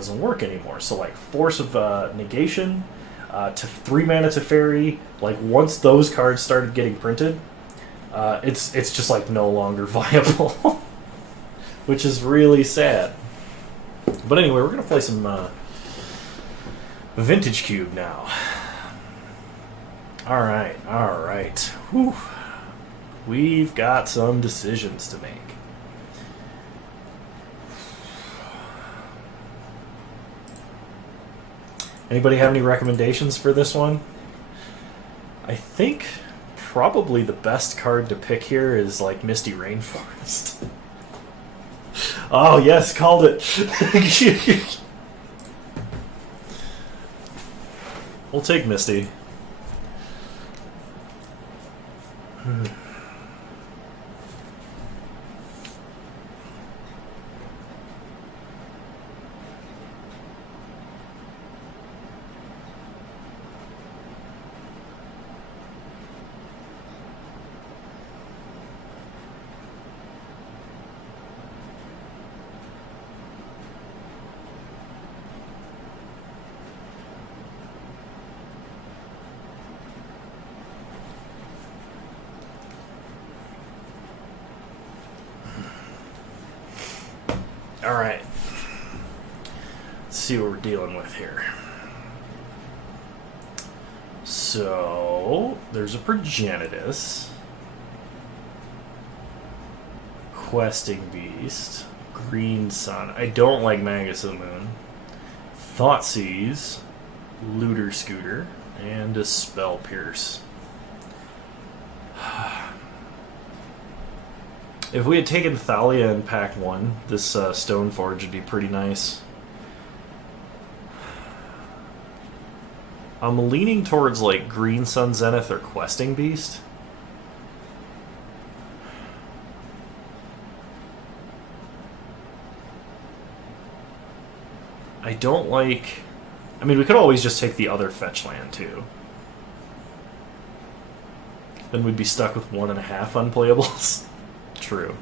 doesn't work anymore. So like Force of Negation, to 3 mana Teferi, like once those cards started getting printed, it's just like no longer viable, which is really sad. But anyway, we're gonna play some Vintage Cube now. All right. Whew. We've got some decisions to make. Anybody have any recommendations for this one? I think probably the best card to pick here is like Misty Rainforest. Oh yes, called it. We'll take Misty. Alright. Let's see what we're dealing with here. So, there's a Progenitus, Questing Beast, Green Sun. I don't like Magus of the Moon. Thoughtseize, Looter Scooter, and a Spell Pierce. If we had taken Thalia in Pack 1, this Stoneforge would be pretty nice. I'm leaning towards like Green Sun Zenith or Questing Beast. I don't like... I mean, we could always just take the other fetch land, too. Then we'd be stuck with 1.5 unplayables. True.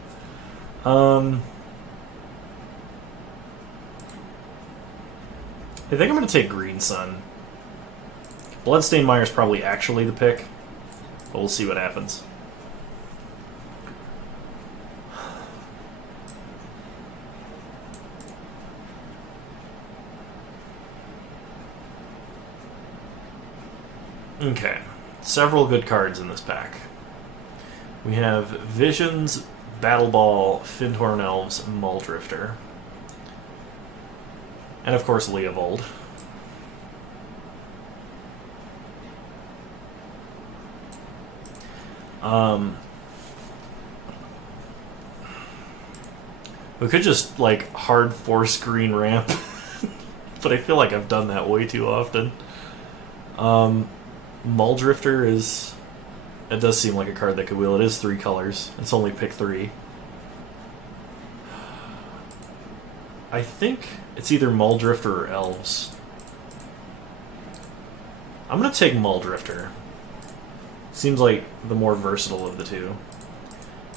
I think I'm going to take Green Sun. Bloodstained Mire is probably actually the pick, but we'll see what happens. Okay, several good cards in this pack. We have Visions, Battle Ball, Fyndhorn Elves, Muldrifter. And of course Leovold. We could just like hard force green ramp, but I feel like I've done that way too often. Muldrifter is... It does seem like a card that could wheel. It is 3 colors. It's only pick 3. I think it's either Muldrifter or Elves. I'm going to take Muldrifter. Seems like the more versatile of the two.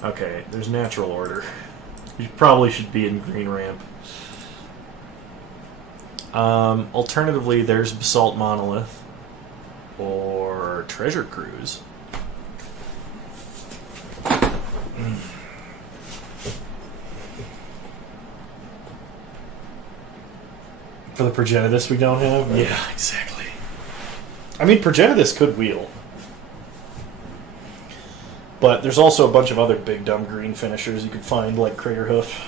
Okay, there's Natural Order. You probably should be in Green Ramp. Alternatively, there's Basalt Monolith or Treasure Cruise. For the Progenitus we don't have? Yeah, exactly. I mean, Progenitus could wheel. But there's also a bunch of other big dumb green finishers you could find, like Craterhoof.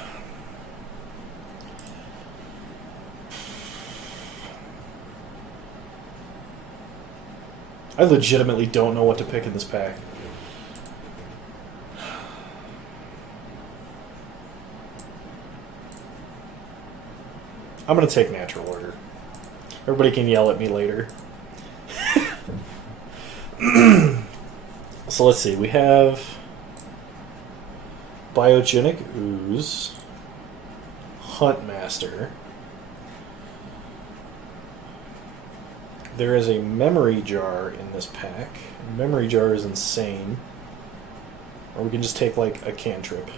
I legitimately don't know what to pick in this pack. I'm going to take Natural Order. Everybody can yell at me later. So let's see. We have Biogenic Ooze, Huntmaster. There is a Memory Jar in this pack. Memory Jar is insane. Or we can just take like a cantrip.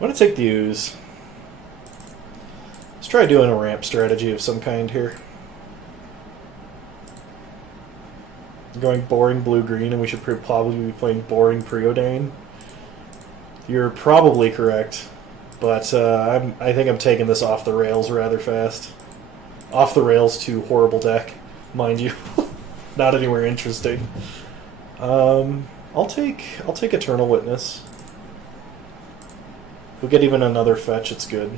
I'm going to take the ooze. Let's try doing a ramp strategy of some kind here. I'm going boring blue-green, and we should probably be playing boring preordain. You're probably correct, but I think I'm taking this off the rails rather fast. Off the rails to horrible deck, mind you. Not anywhere interesting. I'll take Eternal Witness. If we get even another fetch, it's good.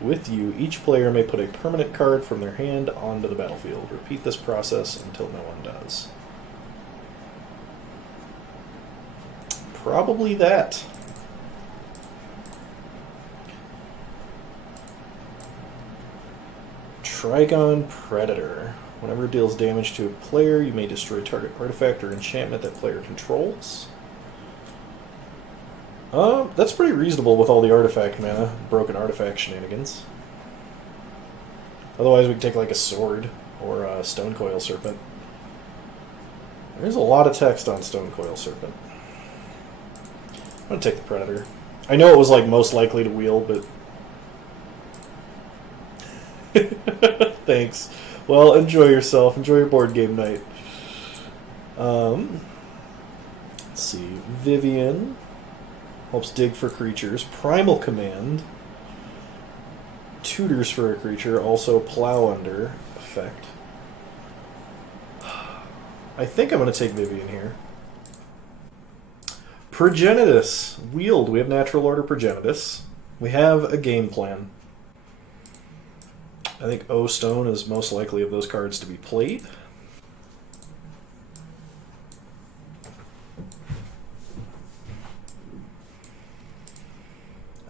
With you, each player may put a permanent card from their hand onto the battlefield. Repeat this process until no one does. Probably that. Trigon Predator. Whenever it deals damage to a player, you may destroy target artifact or enchantment that player controls. That's pretty reasonable with all the artifact mana, broken artifact shenanigans. Otherwise we could take like a sword or a Stone Coil Serpent. There's a lot of text on Stone Coil Serpent. I'm gonna take the Predator. I know it was like most likely to wheel, but... Thanks. Well, enjoy yourself. Enjoy your board game night. Let's see. Vivian helps dig for creatures. Primal Command tutors for a creature. Also Plow Under effect. I think I'm going to take Vivian here. Progenitus. Wield. We have Natural Order Progenitus. We have a game plan. I think O-Stone is most likely of those cards to be played.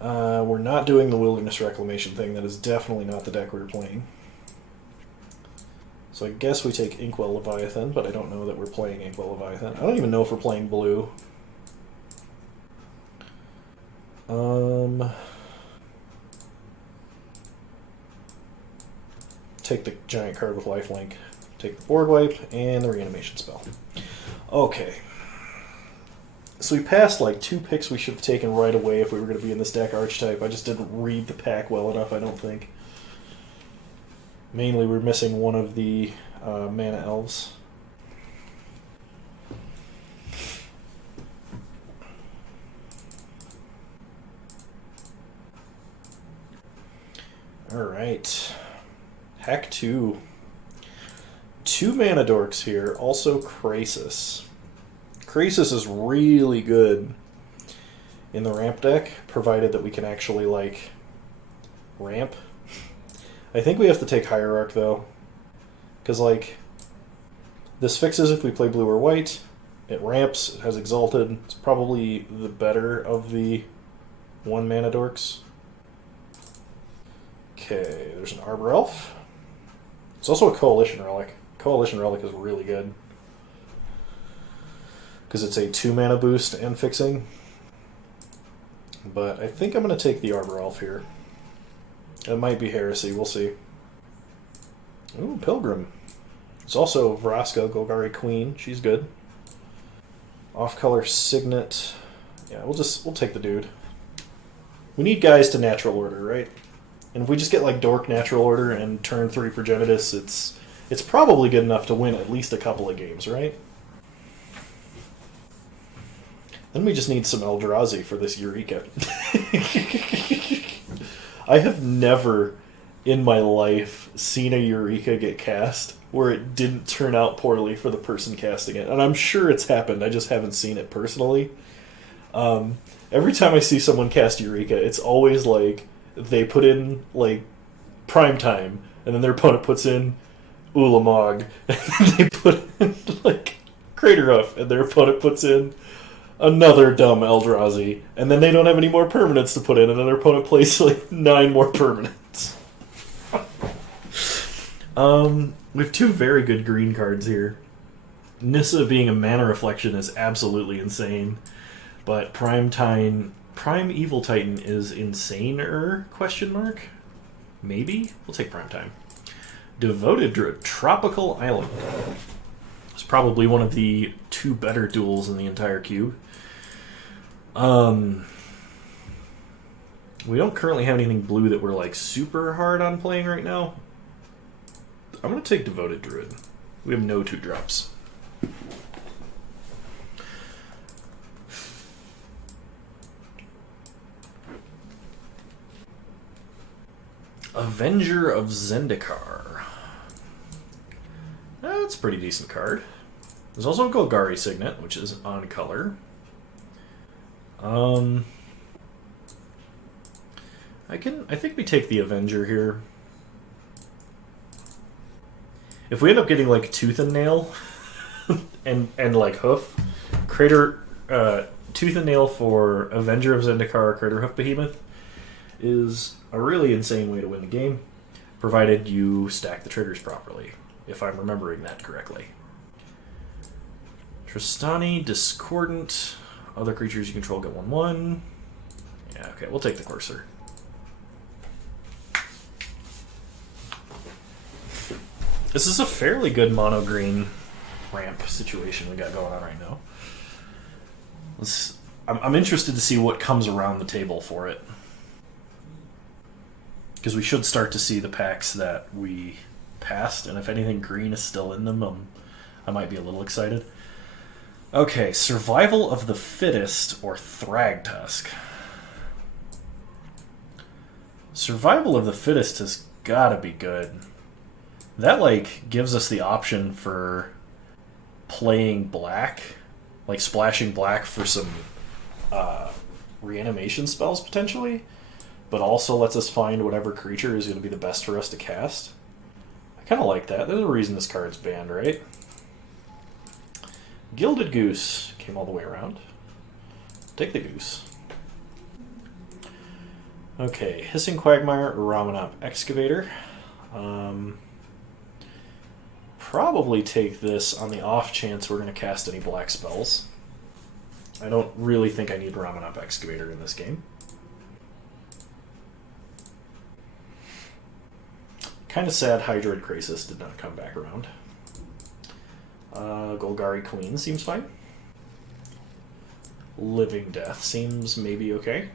We're not doing the Wilderness Reclamation thing. That is definitely not the deck we're playing. So I guess we take Inkwell Leviathan, but I don't know that we're playing Inkwell Leviathan. I don't even know if we're playing blue. Take the giant card with lifelink. Take the board wipe and the reanimation spell. Okay. So we passed like 2 picks we should have taken right away if we were going to be in this deck archetype. I just didn't read the pack well enough, I don't think. Mainly we're missing one of the mana elves. Alright. Hack 2. 2 mana dorks here. Also Krasis. Krasis is really good in the ramp deck, provided that we can actually, like, ramp. I think we have to take Hierarch, though. Because, like, this fixes if we play blue or white. It ramps, it has Exalted. It's probably the better of the 1 mana dorks. Okay, there's an Arbor Elf. It's also a Coalition Relic. Coalition Relic is really good. Because it's a 2 mana boost and fixing. But I think I'm going to take the Arbor Elf here. It might be Heresy, we'll see. Ooh, Pilgrim. It's also Vraska, Golgari Queen. She's good. Off-color Signet. Yeah, we'll take the dude. We need guys to Natural Order, right? And if we just get like Dork Natural Order and turn 3 Progenitus, it's probably good enough to win at least a couple of games, right? Then we just need some Eldrazi for this Eureka. I have never in my life seen a Eureka get cast where it didn't turn out poorly for the person casting it. And I'm sure it's happened, I just haven't seen it personally. Every time I see someone cast Eureka, it's always like they put in like Prime Time, and then their opponent puts in Ulamog, and then they put in like Craterhoof, and their opponent puts in another dumb Eldrazi, and then they don't have any more permanents to put in, and then their opponent plays like 9 more permanents. We have 2 very good green cards here. Nissa being a mana reflection is absolutely insane, but Prime Evil Titan is insane-er, question mark? Maybe? We'll take Prime Time. Devoted Druid, Tropical Island. It's probably one of the 2 better duels in the entire cube. We don't currently have anything blue that we're like super hard on playing right now. I'm going to take Devoted Druid. We have no 2-drops. Avenger of Zendikar. That's a pretty decent card. There's also a Golgari Signet, which is on color. I think we take the Avenger here. If we end up getting like Tooth and Nail and like Hoof, Crater Tooth and Nail for Avenger of Zendikar, Crater Hoof Behemoth is a really insane way to win the game, provided you stack the triggers properly, if I'm remembering that correctly. Tristani, Discordant, other creatures you control get 1/1. Yeah, okay, we'll take the Courser. This is a fairly good mono-green ramp situation we got going on right now. I'm interested to see what comes around the table for it. Because we should start to see the packs that we passed, and if anything green is still in them, I might be a little excited. Okay, Survival of the Fittest or Thragtusk. Survival of the Fittest has got to be good. That, like, gives us the option for playing black, like splashing black for some reanimation spells, potentially, but also lets us find whatever creature is going to be the best for us to cast. I kind of like that. There's a reason this card's banned, right? Gilded Goose came all the way around. Take the Goose. Okay, Hissing Quagmire or Ramanop Excavator. Probably take this on the off chance we're going to cast any black spells. I don't really think I need Ramanop Excavator in this game. Kind of sad Hydroid Krasis did not come back around. Golgari Queen seems fine. Living Death seems maybe okay.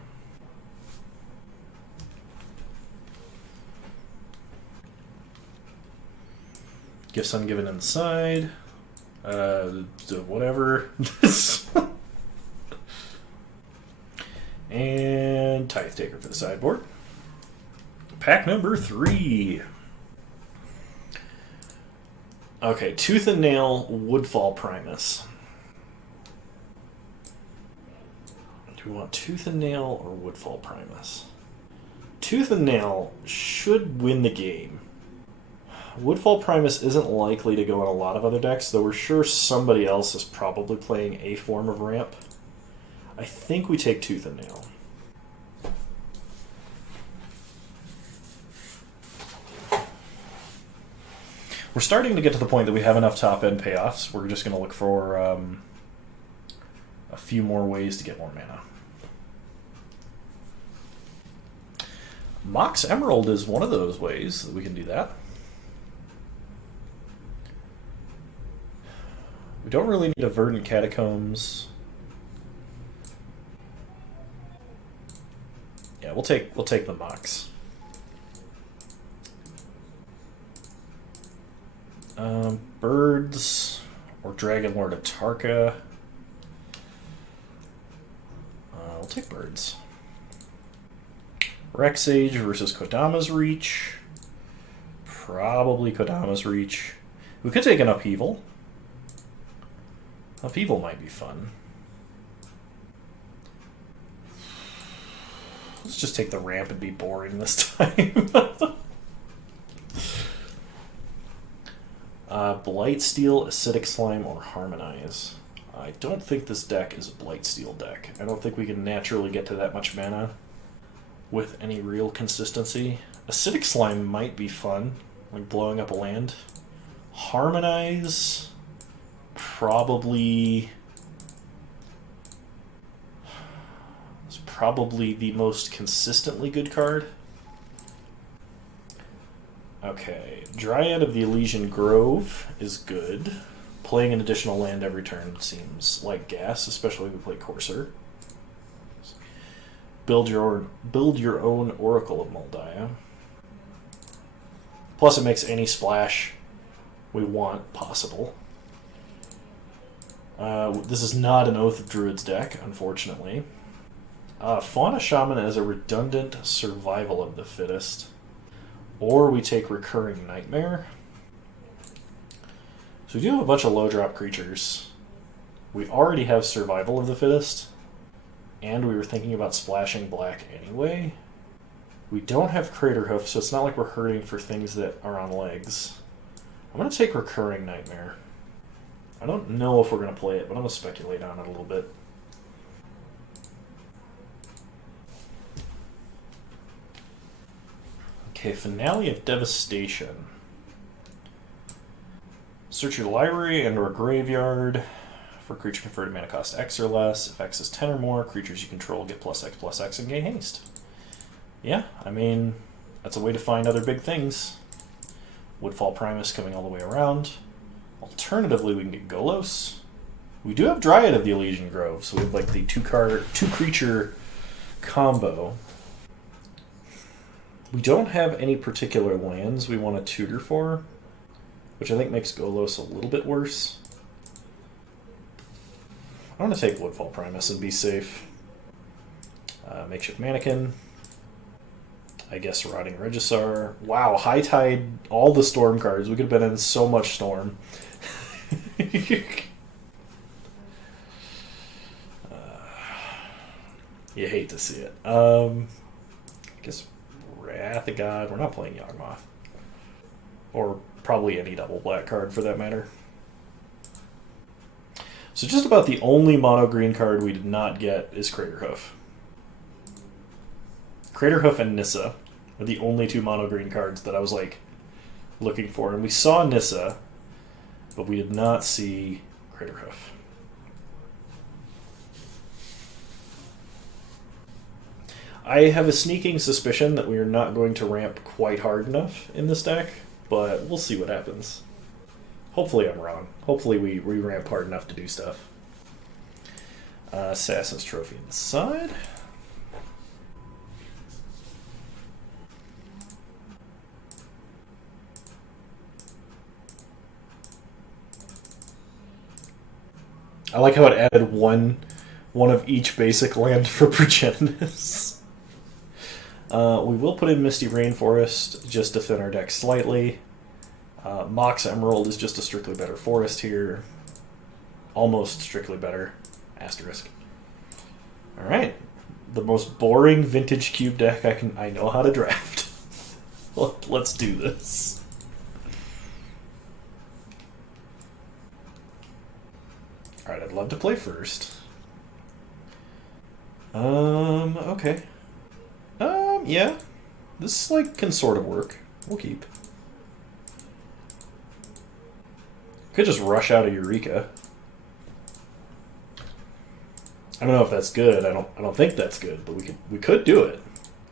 Gifts Ungiven Inside. Whatever. And Tithe Taker for the sideboard. Pack number 3. Okay, Tooth and Nail, Woodfall Primus. Do we want Tooth and Nail or Woodfall Primus? Tooth and Nail should win the game. Woodfall Primus isn't likely to go in a lot of other decks, though we're sure somebody else is probably playing a form of ramp. I think we take Tooth and Nail. We're starting to get to the point that we have enough top-end payoffs. We're just going to look for a few more ways to get more mana. Mox Emerald is one of those ways that we can do that. We don't really need a Verdant Catacombs. Yeah, we'll take the Mox. Birds or Dragon Lord Atarka. We'll take Birds. Rexage versus Kodama's Reach. Probably Kodama's Reach. We could take an Upheaval. Upheaval might be fun. Let's just take the ramp and be boring this time. Blightsteel, Acidic Slime, or Harmonize. I don't think this deck is a Blightsteel deck. I don't think we can naturally get to that much mana with any real consistency. Acidic Slime might be fun, like blowing up a land. Harmonize, probably... it's probably the most consistently good card. Okay, Dryad of the Elysian Grove is good. playing an additional land every turn seems like gas, especially if we play Courser. Build your own Oracle of Moldiah. Plus, it makes any splash we want possible. This is not an Oath of Druids deck, unfortunately. Fauna Shaman as a redundant Survival of the Fittest. Or we take Recurring Nightmare. So we do have a bunch of low drop creatures. We already have Survival of the Fittest. And we were thinking about splashing black anyway. We don't have Crater Hoof, so it's not like we're hurting for things that are on legs. I'm going to take Recurring Nightmare. I don't know if we're going to play it, but I'm going to speculate on it a little bit. Okay, Finale of Devastation. Search your library and or graveyard for creature converted mana cost X or less. If X is 10 or more, creatures you control get +X and gain haste. Yeah, I mean, that's a way to find other big things. Woodfall Primus coming all the way around. Alternatively, we can get Golos. We do have Dryad of the Elysian Grove, so we have like the two creature combo. We don't have any particular lands we want to tutor for, which I think makes Golos a little bit worse. I want to take Woodfall Primus and be safe. Makeshift Mannequin. I guess Rotting Regisar. Wow, High Tide, all the Storm cards. We could have been in so much Storm. You hate to see it. I guess Wrath of God. We're not playing Yawgmoth. Or probably any double black card for that matter. So just about the only mono green card we did not get is Craterhoof. Craterhoof and Nissa are the only two mono green cards that I was like looking for. And we saw Nissa, but we did not see Craterhoof. I have a sneaking suspicion that we are not going to ramp quite hard enough in this deck, but we'll see what happens. Hopefully I'm wrong. Hopefully we ramp hard enough to do stuff. Assassin's Trophy on the side. I like how it added one of each basic land for Progenitus. We will put in Misty Rainforest just to thin our deck slightly. Mox Emerald is just a strictly better forest here. Almost strictly better. Asterisk. Alright. The most boring vintage cube deck I know how to draft. Let's do this. Alright, I'd love to play first. Okay. Yeah. This, like, can sort of work. We'll keep. Could just rush out a Eureka. I don't know if that's good. I don't think that's good, but we could do it.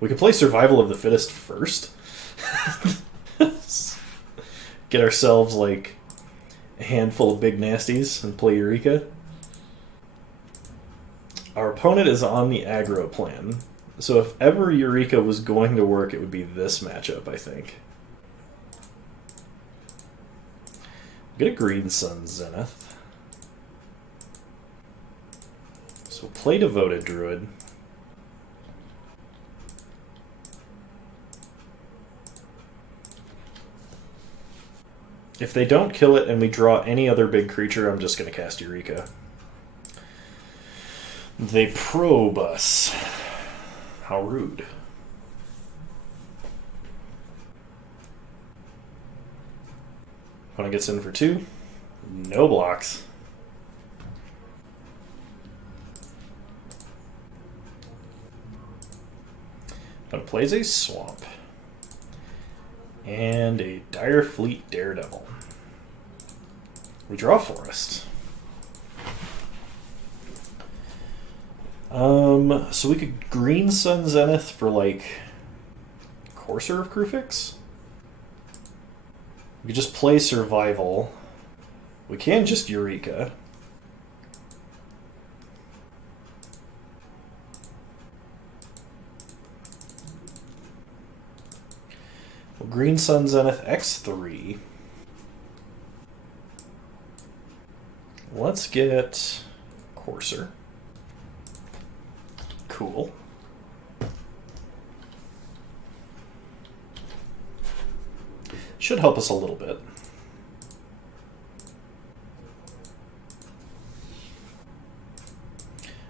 We could play Survival of the Fittest first. Get ourselves, like, a handful of big nasties and play Eureka. Our opponent is on the aggro plan. So if ever Eureka was going to work, it would be this matchup, I think. Get a Green Sun Zenith. So play Devoted Druid. If they don't kill it and we draw any other big creature, I'm just going to cast Eureka. They probe us. How rude. Opponent gets in for 2. No blocks. Opponent plays a Swamp. And a Dire Fleet Daredevil. We draw Forest. So we could Green Sun Zenith for, like, Courser of Krufix? We could just play Survival We can just Eureka. Well, Green Sun Zenith X3. Let's get Courser. Cool. Should help us a little bit.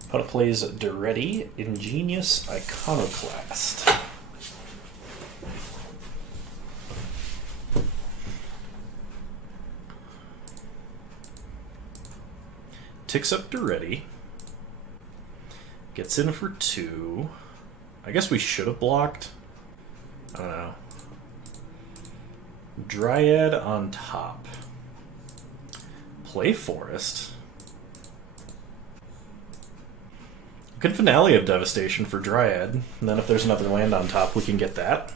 Opponent plays Duretti, Ingenious Iconoclast. Ticks up Duretti. Gets in for 2. I guess we should have blocked. I don't know. Dryad on top. Play Forest. Good finale of Devastation for Dryad. And then if there's another land on top, we can get that.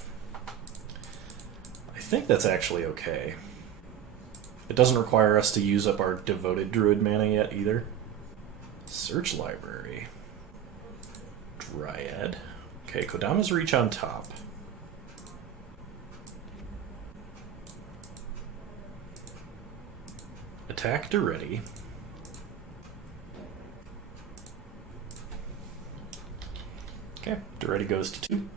I think that's actually okay. It doesn't require us to use up our devoted druid mana yet either. Search Library. Dryad. Okay, Kodama's Reach on top. Attack Duretti. Okay, Duretti goes to 2.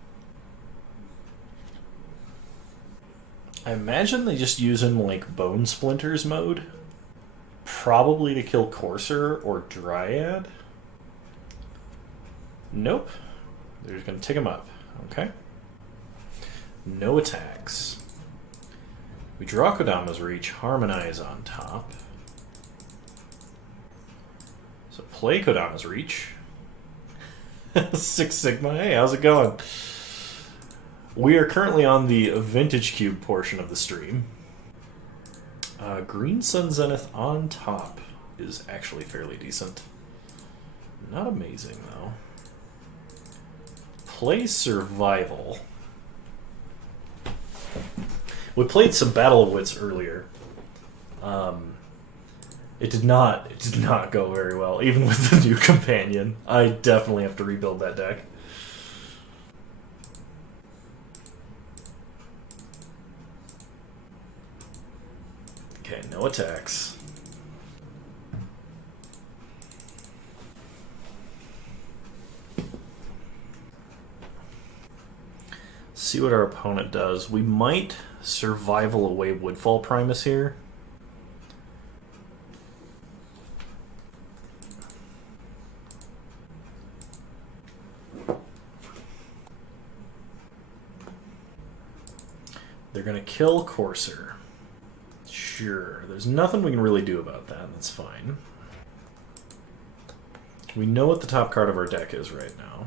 I imagine they just use him like Bone Splinters mode. Probably to kill Courser or Dryad. Nope. They're just going to tick him up. Okay. No attacks. We draw Kodama's Reach, Harmonize on top. So play Kodama's Reach. Six Sigma, hey, how's it going? We are currently on the Vintage Cube portion of the stream. Green Sun Zenith on top is actually fairly decent. Not amazing, though. Play Survival. We played some Battle of Wits earlier. It did not go very well, even with the new companion. I definitely have to rebuild that deck. Okay, no attacks. See what our opponent does. We might survival away Woodfall Primus here. They're going to kill Courser. Sure, there's nothing we can really do about that. That's fine. We know what the top card of our deck is right now.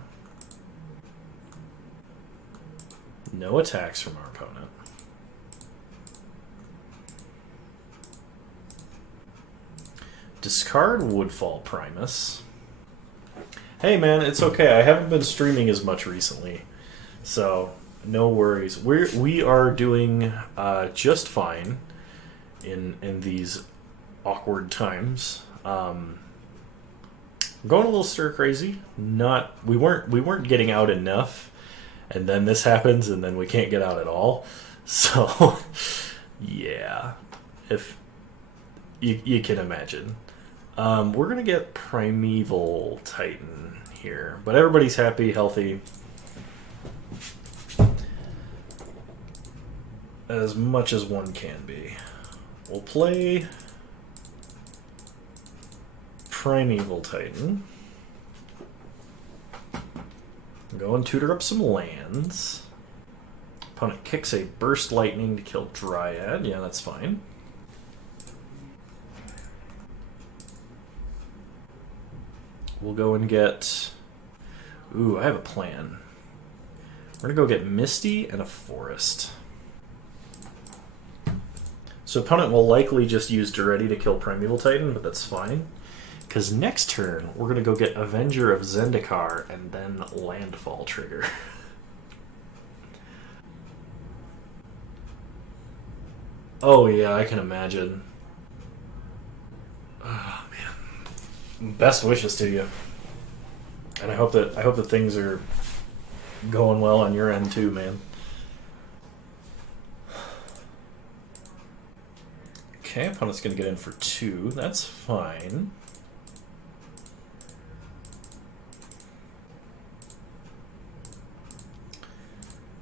No attacks from our opponent. Discard Woodfall Primus. Hey man, it's okay. I haven't been streaming as much recently, so no worries. We are doing just fine in these awkward times. Going a little stir crazy. We weren't getting out enough. And then this happens, and then we can't get out at all. So, yeah, if you can imagine. We're going to get Primeval Titan here. But everybody's happy, healthy. As much as one can be. We'll play Primeval Titan. Go and tutor up some lands. Opponent kicks a Burst Lightning to kill Dryad. Yeah, that's fine. We'll go and get... Ooh, I have a plan. We're going to go get Misty and a Forest. So opponent will likely just use Duretti to kill Primeval Titan, but that's fine. Because next turn, we're going to go get Avenger of Zendikar and then Landfall trigger. Oh yeah, I can imagine. Best wishes to you, and I hope that things are going well on your end too, man. Okay, opponent's gonna get in for 2. That's fine.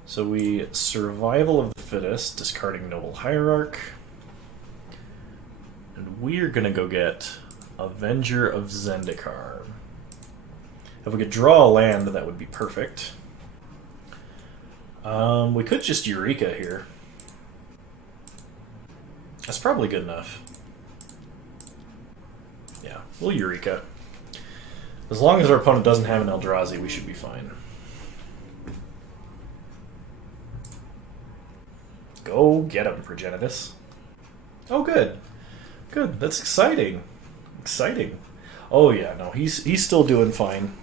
So we survival of the fittest, discarding Noble Hierarch, and we're gonna go get Avenger of Zendikar. If we could draw a land, that would be perfect. We could just Eureka here. That's probably good enough. Yeah, we'll Eureka. As long as our opponent doesn't have an Eldrazi, we should be fine. Go get him, Progenitus. Oh, good. Good, that's exciting. Exciting. Oh yeah, no, he's still doing fine.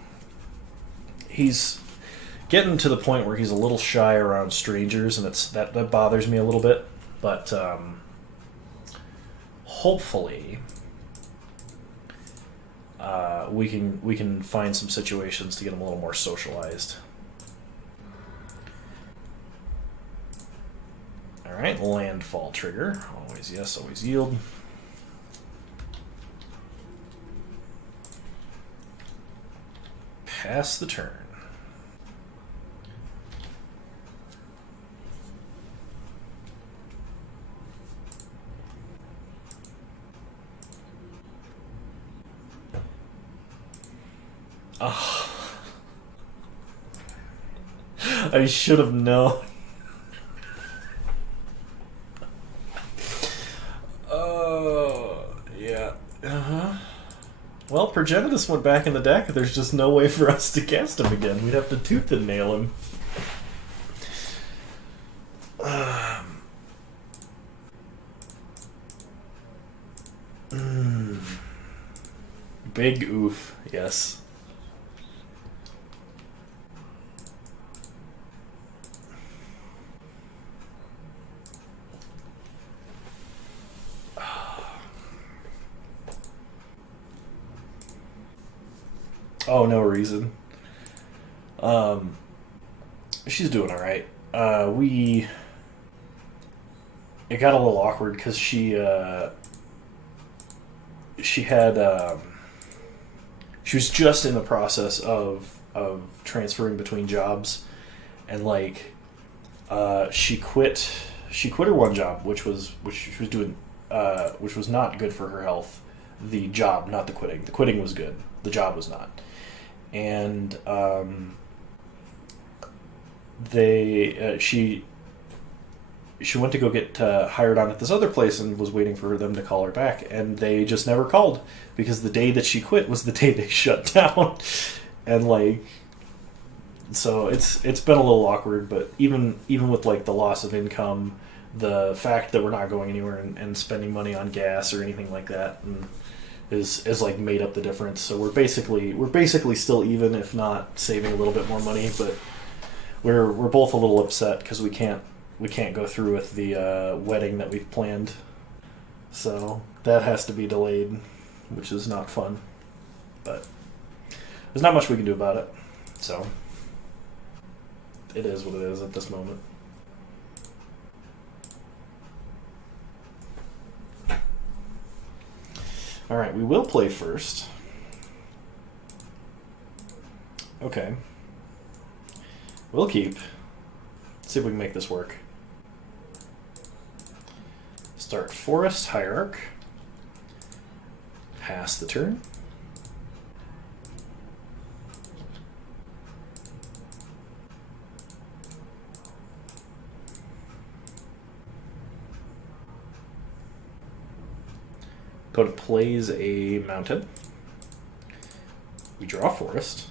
He's getting to the point where he's a little shy around strangers, and that bothers me a little bit. But hopefully, we can find some situations to get him a little more socialized. All right, landfall trigger. Always yes, always yield. Pass the turn. Oh. I should have known. Oh, yeah. Uh-huh. Well, Progenitus went back in the deck. There's just no way for us to cast him again. We'd have to tooth and nail him. Big oof, yes. Oh, no reason. She's doing all right. It got a little awkward because she had she was just in the process of transferring between jobs, and like she quit her one job, which she was doing, which was not good for her health. The job, not the quitting. The quitting was good. The job was not. And she went to go get hired on at this other place and was waiting for them to call her back, and they just never called because the day that she quit was the day they shut down. And like, so it's been a little awkward, but even with like the loss of income, the fact that we're not going anywhere and spending money on gas or anything like that, and is like made up the difference. So we're basically still even, if not saving a little bit more money, but we're both a little upset because we can't go through with the wedding that we've planned. So that has to be delayed, which is not fun. But there's not much we can do about it. So it is what it is at this moment. All right, we will play first. Okay. We'll keep. Let's see if we can make this work. Start Forest Hierarch. Pass the turn. Opponent plays a mountain. We draw Forest.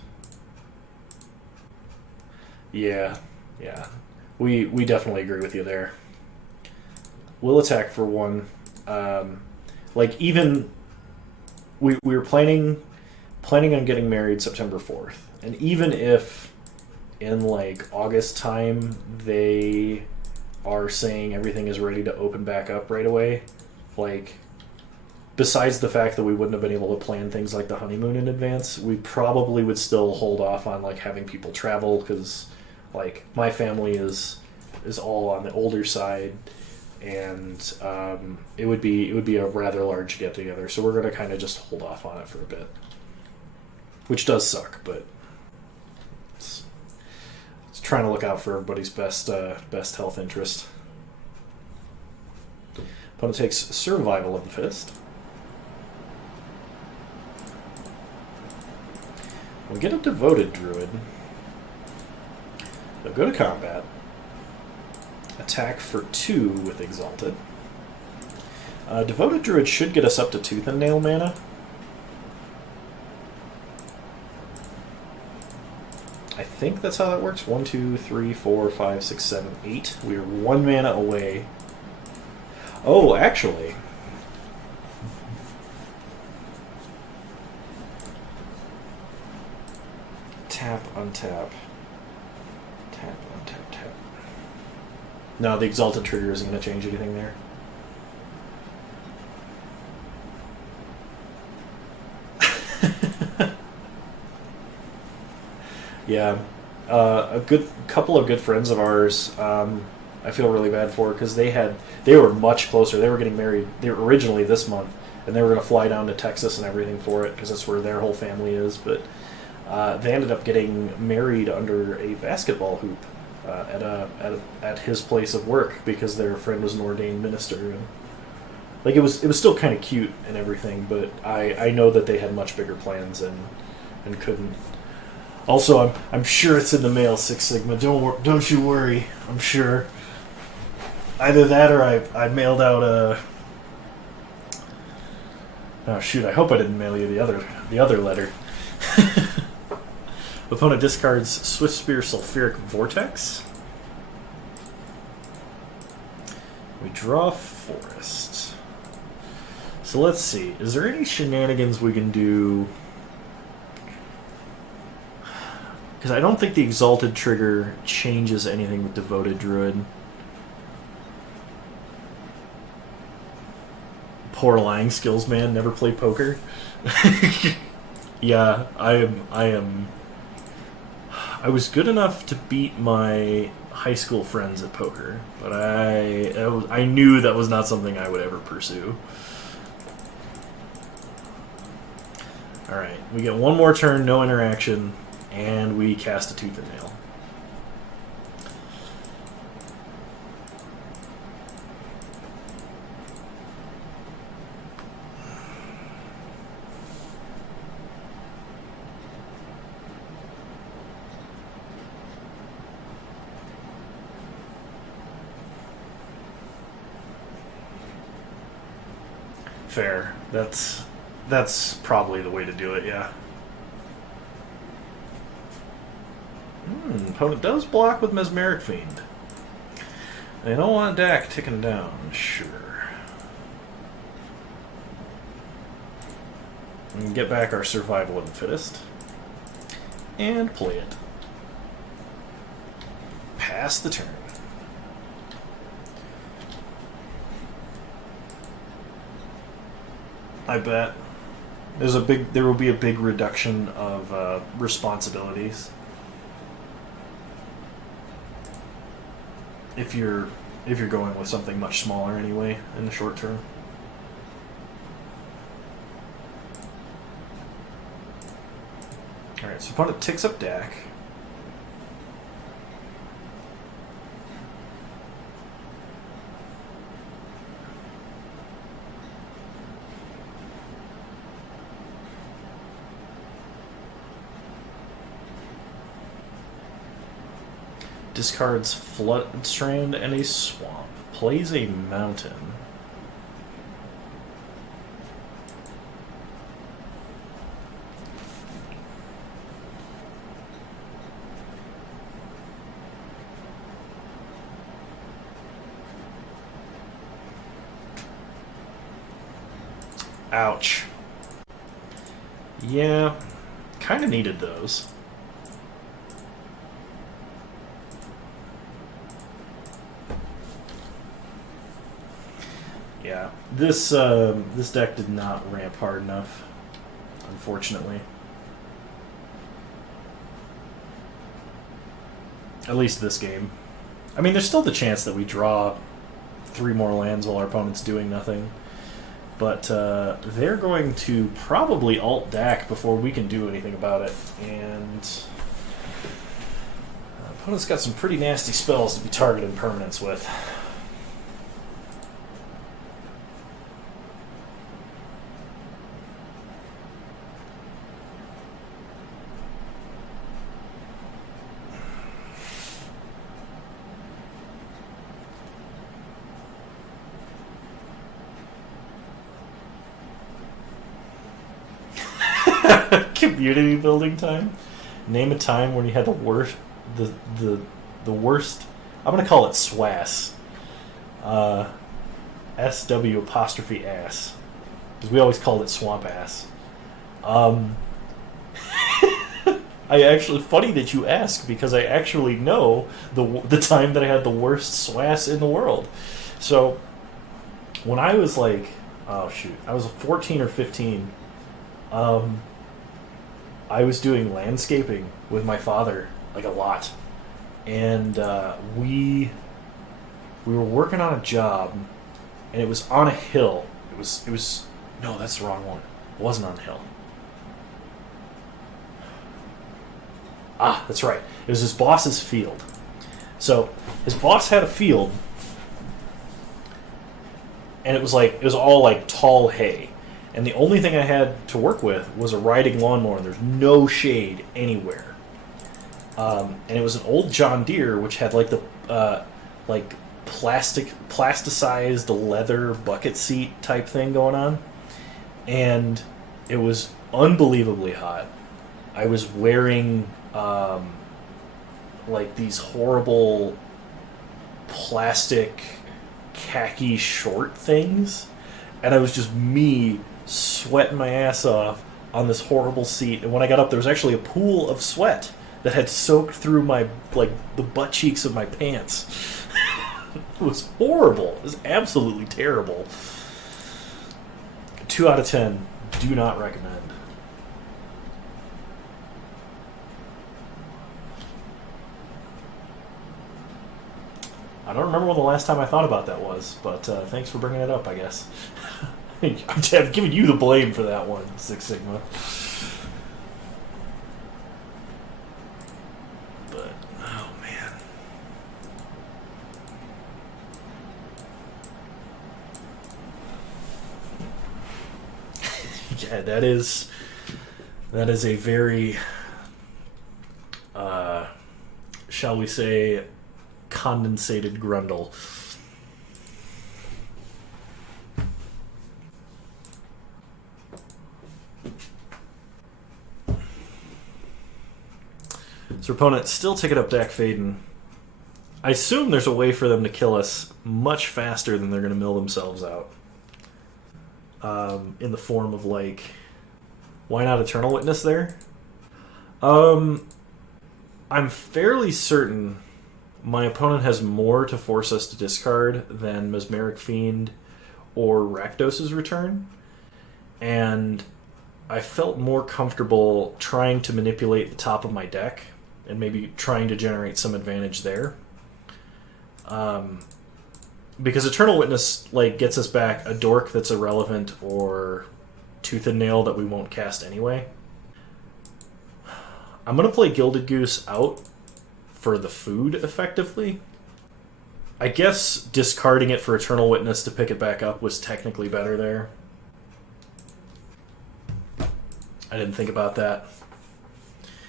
Yeah. We definitely agree with you there. We'll attack for 1. Like, even we were planning on getting married September 4th, and even if in like August time they are saying everything is ready to open back up right away, like, besides the fact that we wouldn't have been able to plan things like the honeymoon in advance, we probably would still hold off on like having people travel, because like my family is all on the older side, and it would be a rather large get together. So we're going to kind of just hold off on it for a bit, which does suck, but it's trying to look out for everybody's best health interest. Opponent takes Survival of the Fittest. We get a Devoted Druid. They'll go to combat. Attack for 2 with Exalted. Devoted Druid should get us up to Tooth and Nail mana. I think that's how that works. 1, 2, 3, 4, 5, 6, 7, 8. We are 1 mana away. Oh, actually. Tap, untap. Tap, untap, tap. No, the Exalted trigger isn't going to change anything there. Yeah. A good couple of good friends of ours, I feel really bad for, because they were much closer. They were getting married. They were originally this month, and they were going to fly down to Texas and everything for it, because that's where their whole family is. But they ended up getting married under a basketball hoop at his place of work, because their friend was an ordained minister. And like it was still kind of cute and everything, but I know that they had much bigger plans and couldn't. Also, I'm sure it's in the mail, Six Sigma. Don't you worry. I'm sure. Either that, or I mailed out a. Oh shoot! I hope I didn't mail you the other letter. Opponent discards Swift Spear Sulfuric Vortex. We draw Forest. So let's see. Is there any shenanigans we can do? Because I don't think the Exalted trigger changes anything with Devoted Druid. Poor lying skills man, never play poker. Yeah, I was good enough to beat my high school friends at poker, but I knew that was not something I would ever pursue. Alright, we get one more turn, no interaction, and we cast a Tooth and Nail. Fair. That's probably the way to do it, yeah. Opponent does block with Mesmeric Fiend. They don't want Dak ticking down, sure. And get back our Survival of the Fittest. And play it. Pass the turn. I bet there will be a big reduction of responsibilities if you're going with something much smaller anyway in the short term. All right, so opponent ticks up Dak. Discards Flood Strand and a Swamp. Plays a Mountain. Ouch. Yeah, kind of needed those. Yeah, this deck did not ramp hard enough, unfortunately. At least this game. I mean, there's still the chance that we draw 3 more lands while our opponent's doing nothing. But they're going to probably alt deck before we can do anything about it. And our opponent's got some pretty nasty spells to be targeting permanents with. Community building time. Name a time when you had the worst, the worst. I'm gonna call it SWAS. SW apostrophe ass, because we always called it swamp ass. I actually, funny that you ask, because I actually know the time that I had the worst SWAS in the world. So when I was like, oh shoot, I was 14 or 15. I was doing landscaping with my father, like a lot, and we were working on a job, and it was on a hill. It was no, that's the wrong one. It wasn't on a hill. Ah, that's right. It was his boss's field. So his boss had a field, and it was all like tall hay. And the only thing I had to work with was a riding lawnmower. There's no shade anywhere. And it was an old John Deere, which had like the plasticized leather bucket seat type thing going on. And it was unbelievably hot. I was wearing like these horrible plastic khaki short things. And I was just me sweating my ass off on this horrible seat. And when I got up, there was actually a pool of sweat that had soaked through my, like, the butt cheeks of my pants. It was horrible. It was absolutely terrible. 2 out of 10. Do not recommend. I don't remember when the last time I thought about that was, but thanks for bringing it up, I guess. I've given you the blame for that one, Six Sigma. But, oh man. Yeah, that is a very, shall we say, condensated grundle. So opponent still ticket up deck fading. I assume there's a way for them to kill us much faster than they're going to mill themselves out. In the form of, like, why not Eternal Witness there? I'm fairly certain my opponent has more to force us to discard than Mesmeric Fiend or Rakdos's Return. And I felt more comfortable trying to manipulate the top of my deck and maybe trying to generate some advantage there. Because Eternal Witness, like, gets us back a Dork that's irrelevant or Tooth and Nail that we won't cast anyway. I'm going to play Gilded Goose out for the food, effectively. I guess discarding it for Eternal Witness to pick it back up was technically better there. I didn't think about that.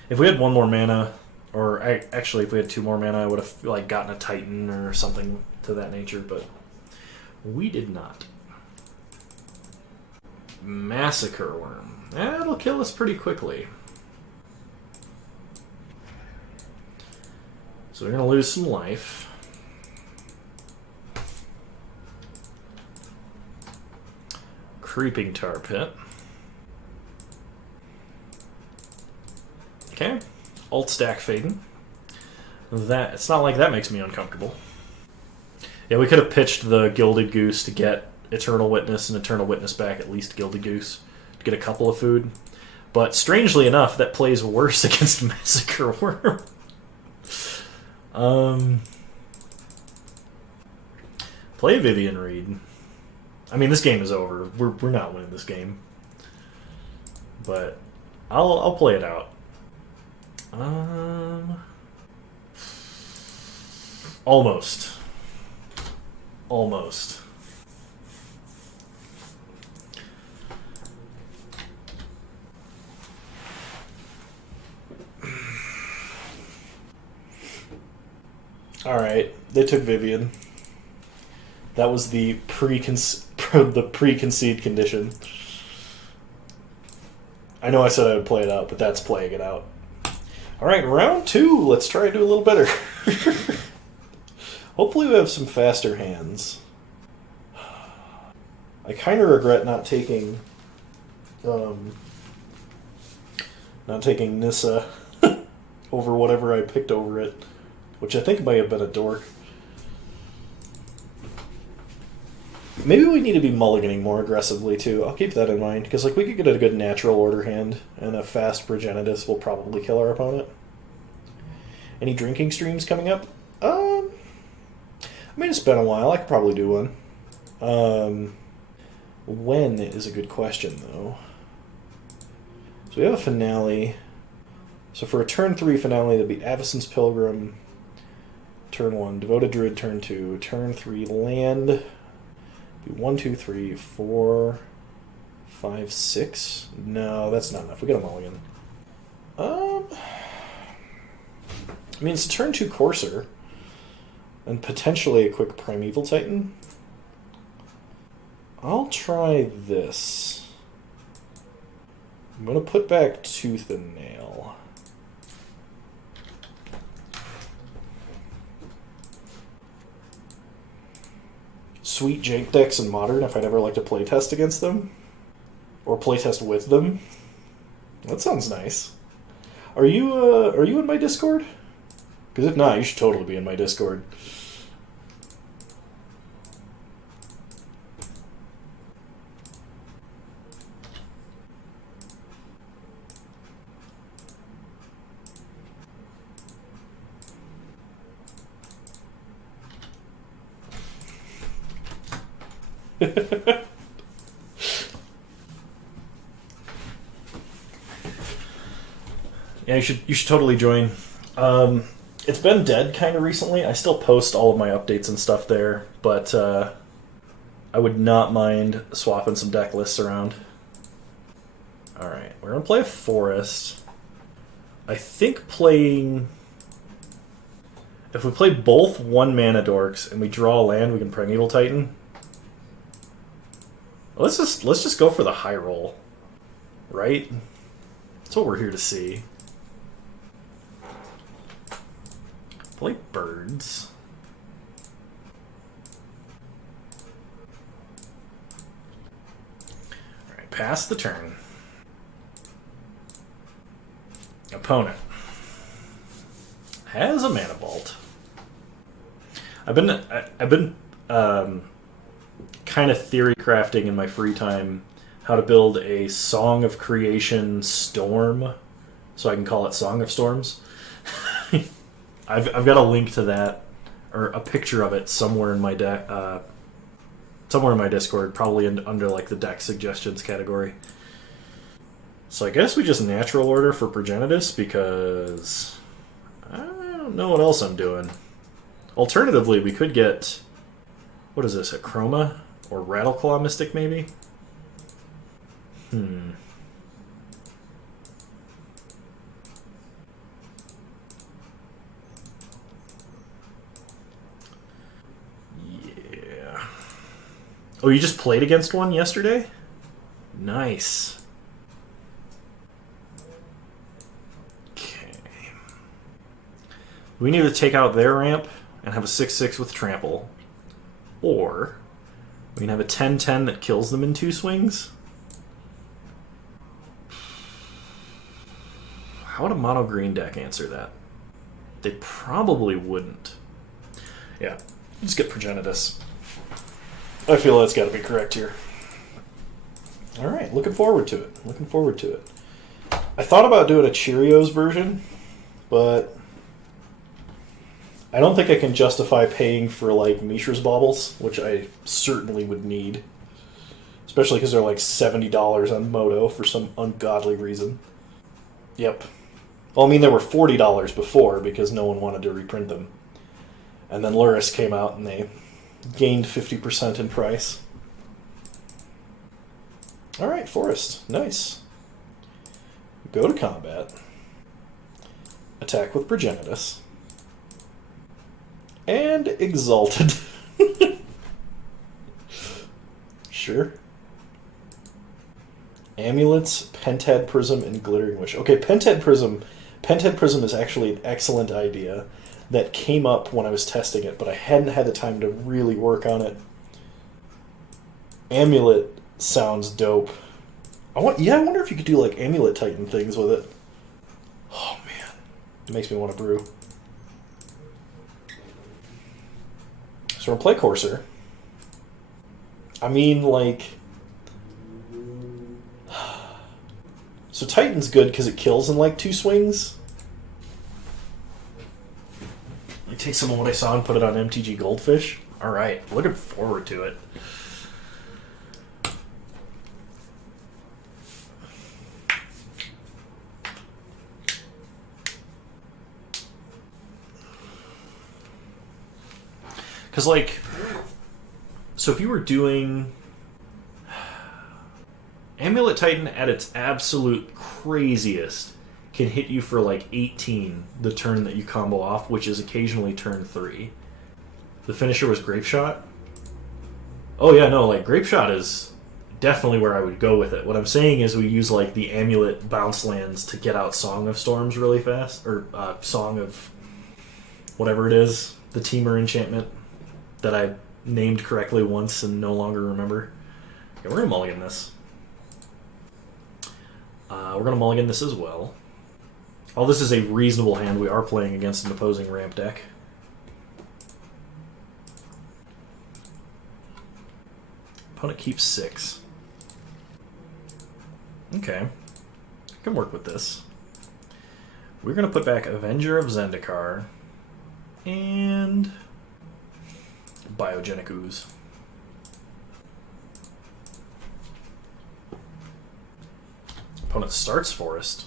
If we had 1 more mana, or actually if we had 2 more mana, I would have, like, gotten a Titan or something to that nature, but we did not. Massacre Worm. That'll kill us pretty quickly. So we're going to lose some life. Creeping Tar Pit. Okay. Alt stack fading. It's not like that makes me uncomfortable. Yeah, we could have pitched the Gilded Goose to get Eternal Witness and Eternal Witness back at least Gilded Goose to get a couple of food. But strangely enough, that plays worse against Massacre Worm. Play Vivian Reed. I mean, this game is over. We're not winning this game. But I'll play it out. Almost. Almost. Alright, they took Vivian. That was the preconceived condition. I know I said I would play it out, but that's playing it out. Alright, round 2. Let's try to do a little better. Hopefully we have some faster hands. I kind of regret not taking Nissa over whatever I picked over it, which I think might have been a Dork. Maybe we need to be mulliganing more aggressively too. I'll keep that in mind, because like we could get a good natural order hand, and a fast Progenitus will probably kill our opponent. Any drinking streams coming up? I mean, it's been a while. I could probably do one. When is a good question, though. So we have a finale. So for a turn 3 finale, that'd be Avacyn's Pilgrim. Turn 1, Devoted Druid. Turn 2, turn 3, Land. 1, 2, 3, 4, 5, 6. No, that's not enough. We got a mulligan. I mean, it's a turn 2 Courser. And potentially a quick Primeval Titan. I'll try this. I'm going to put back Tooth and Nail. Sweet jank decks in Modern if I'd ever like to playtest against them. Or playtest with them. That sounds nice. Are you in my Discord? Because if not, you should totally be in my Discord. Yeah, you should totally join. It's been dead kind of recently. I still post all of my updates and stuff there, but I would not mind swapping some deck lists around. Alright, we're going to play a Forest. I think playing... If we play both 1-mana Dorks and we draw a land, we can Primeval Titan. Let's just go for the high roll, right? That's what we're here to see. Play Birds. Alright, pass the turn. Opponent has a Mana Vault. I've been kind of theory crafting in my free time how to build a Song of Creation Storm, so I can call it Song of Storms. I've got a link to that, or a picture of it somewhere in my deck, somewhere in my Discord, probably under like the deck suggestions category. So I guess we just natural order for Progenitus because I don't know what else I'm doing. Alternatively, we could get, what is this, a Chroma or Rattleclaw Mystic maybe? Yeah. Oh, you just played against one yesterday? Nice. Okay. We need to take out their ramp and have a 6/6 with trample. Or we can have a 10/10 that kills them in 2 swings. How would a mono green deck answer that? They probably wouldn't. Yeah, just get Progenitus. I feel that's got to be correct here. All right, looking forward to it. Looking forward to it. I thought about doing a Cheerios version, but I don't think I can justify paying for like Mishra's baubles, which I certainly would need. Especially because they're like $70 on Moto for some ungodly reason. Yep. Well, I mean, they were $40 before because no one wanted to reprint them. And then Luris came out and they gained 50% in price. Alright, Forest. Nice. Go to combat. Attack with Progenitus. And Exalted. Sure. Amulets, Pentad Prism, and Glittering Wish. Okay, Pentad Prism is actually an excellent idea that came up when I was testing it, but I hadn't had the time to really work on it. Amulet sounds dope. I wonder if you could do like Amulet Titan things with it. Oh man, it makes me want to brew. So we're gonna play Courser. I mean, like, so Titan's good because it kills in like 2 swings. I take some of what I saw and put it on MTG Goldfish. All right, looking forward to it. Because, like, so if you were doing Amulet Titan at its absolute craziest can hit you for like 18 the turn that you combo off, which is occasionally turn 3. The finisher was Grape Shot. Oh yeah, no, like Grape Shot is definitely where I would go with it. What I'm saying is we use like the Amulet bounce lands to get out Song of Storms really fast, or Song of whatever it is, the Teamer enchantment that I named correctly once and no longer remember. Okay, we're gonna mulligan this. We're gonna mulligan this as well. Oh, this is a reasonable hand. We are playing against an opposing ramp deck. Opponent keeps 6. Okay. I can work with this. We're going to put back Avenger of Zendikar and Biogenic Ooze. Opponent starts Forest.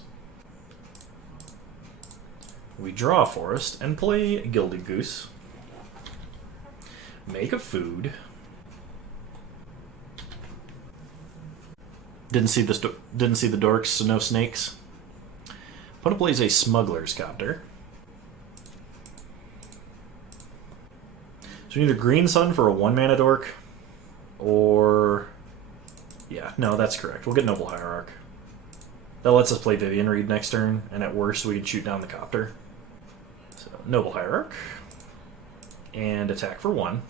We draw a Forest and play Gilded Goose. Make a food. Didn't see the dorks, so no snakes. Opponent plays a Smuggler's Copter. So we need a Green Sun for a 1-mana dork, or yeah, no, that's correct. We'll get Noble Hierarch. That lets us play Vivian Reed next turn, and at worst we can shoot down the Copter. So Noble Hierarch and attack for 1.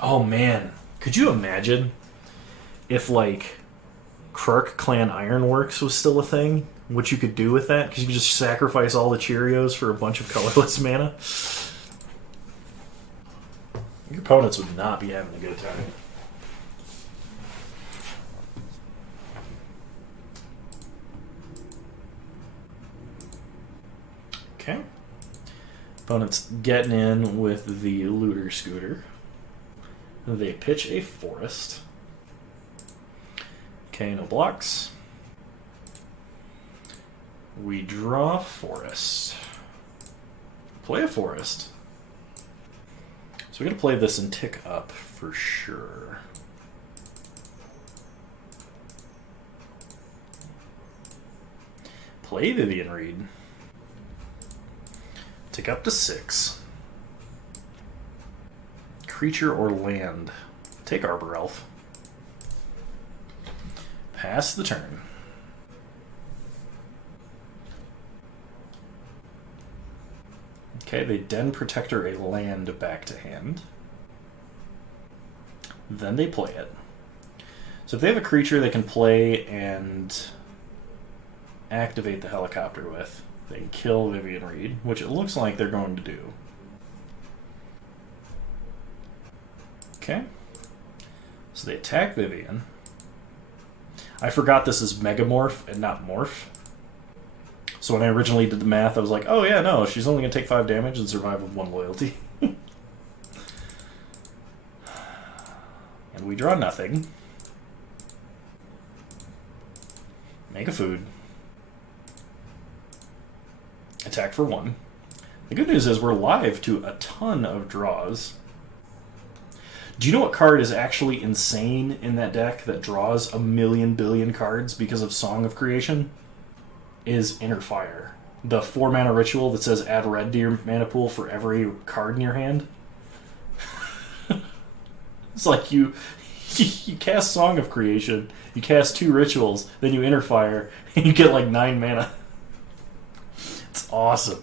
Oh man, could you imagine if like Krark Clan Ironworks was still a thing? What you could do with that? Because you could just sacrifice all the Cheerios for a bunch of colorless mana. Your opponents would not be having a good time. Okay. Opponent's getting in with the Looter Scooter. They pitch a Forest. Okay, no blocks. We draw Forest. Play a Forest. So we're going to play this and tick up for sure. Play Vivian Reed. Tick up to 6. Creature or land. Take Arbor Elf. Pass the turn. Okay, they Den Protector a land back to hand. Then they play it. So if they have a creature they can play and activate the helicopter with, They kill Vivian Reed, which it looks like they're going to do. Okay. So they attack Vivian. I forgot this is Megamorph and not Morph. So when I originally did the math, I was like, oh yeah, no, she's only going to take 5 damage and survive with 1 loyalty. And we draw nothing. Make a food. Attack for 1. The good news is we're live to a ton of draws. Do you know what card is actually insane in that deck that draws a million billion cards because of Song of Creation? Is Inner Fire. The 4-mana ritual that says add red to your mana pool for every card in your hand. It's like you cast Song of Creation, you cast 2 rituals, then you Inner Fire, and you get like 9 mana. It's awesome.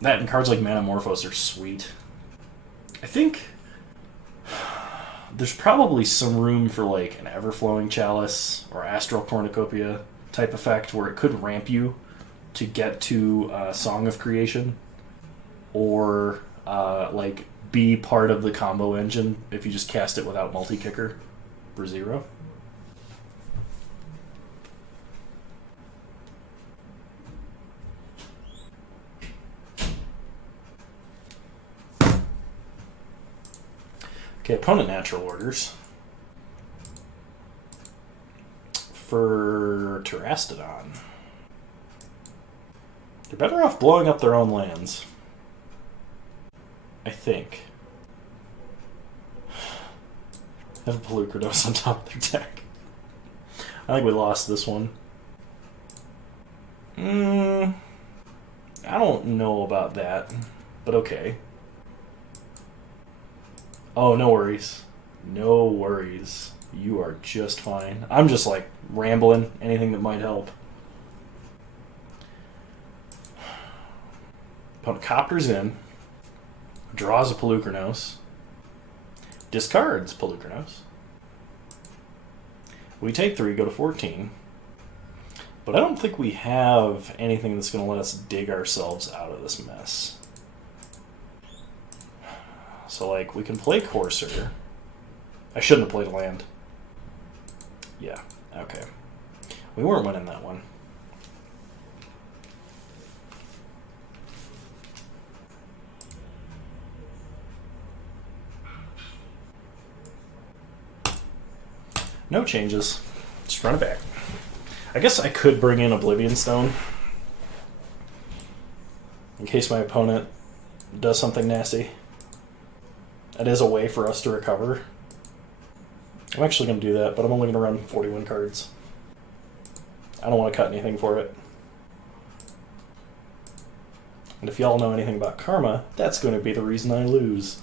That and cards like Manamorphose are sweet. I think there's probably some room for like an Everflowing Chalice or Astral Cornucopia type effect where it could ramp you to get to Song of Creation, or like be part of the combo engine if you just cast it without multi-kicker for 0. Okay, opponent natural orders. For Terastodon. They're better off blowing up their own lands. I think. Have a Pelucrados on top of their deck. I think we lost this one. I don't know about that, but okay. Oh, no worries. No worries. You are just fine. I'm just like rambling. Anything that might help. Opponent copters in. Draws a Pelucranos. Discards Pelucranos. We take 3, go to 14. But I don't think we have anything that's going to let us dig ourselves out of this mess. So, like, we can play Courser. I shouldn't have played a land. Yeah, okay. We weren't winning that one. No changes. Just run it back. I guess I could bring in Oblivion Stone in case my opponent does something nasty. That is a way for us to recover. I'm actually going to do that, but I'm only going to run 41 cards. I don't want to cut anything for it. And if y'all know anything about karma, that's going to be the reason I lose.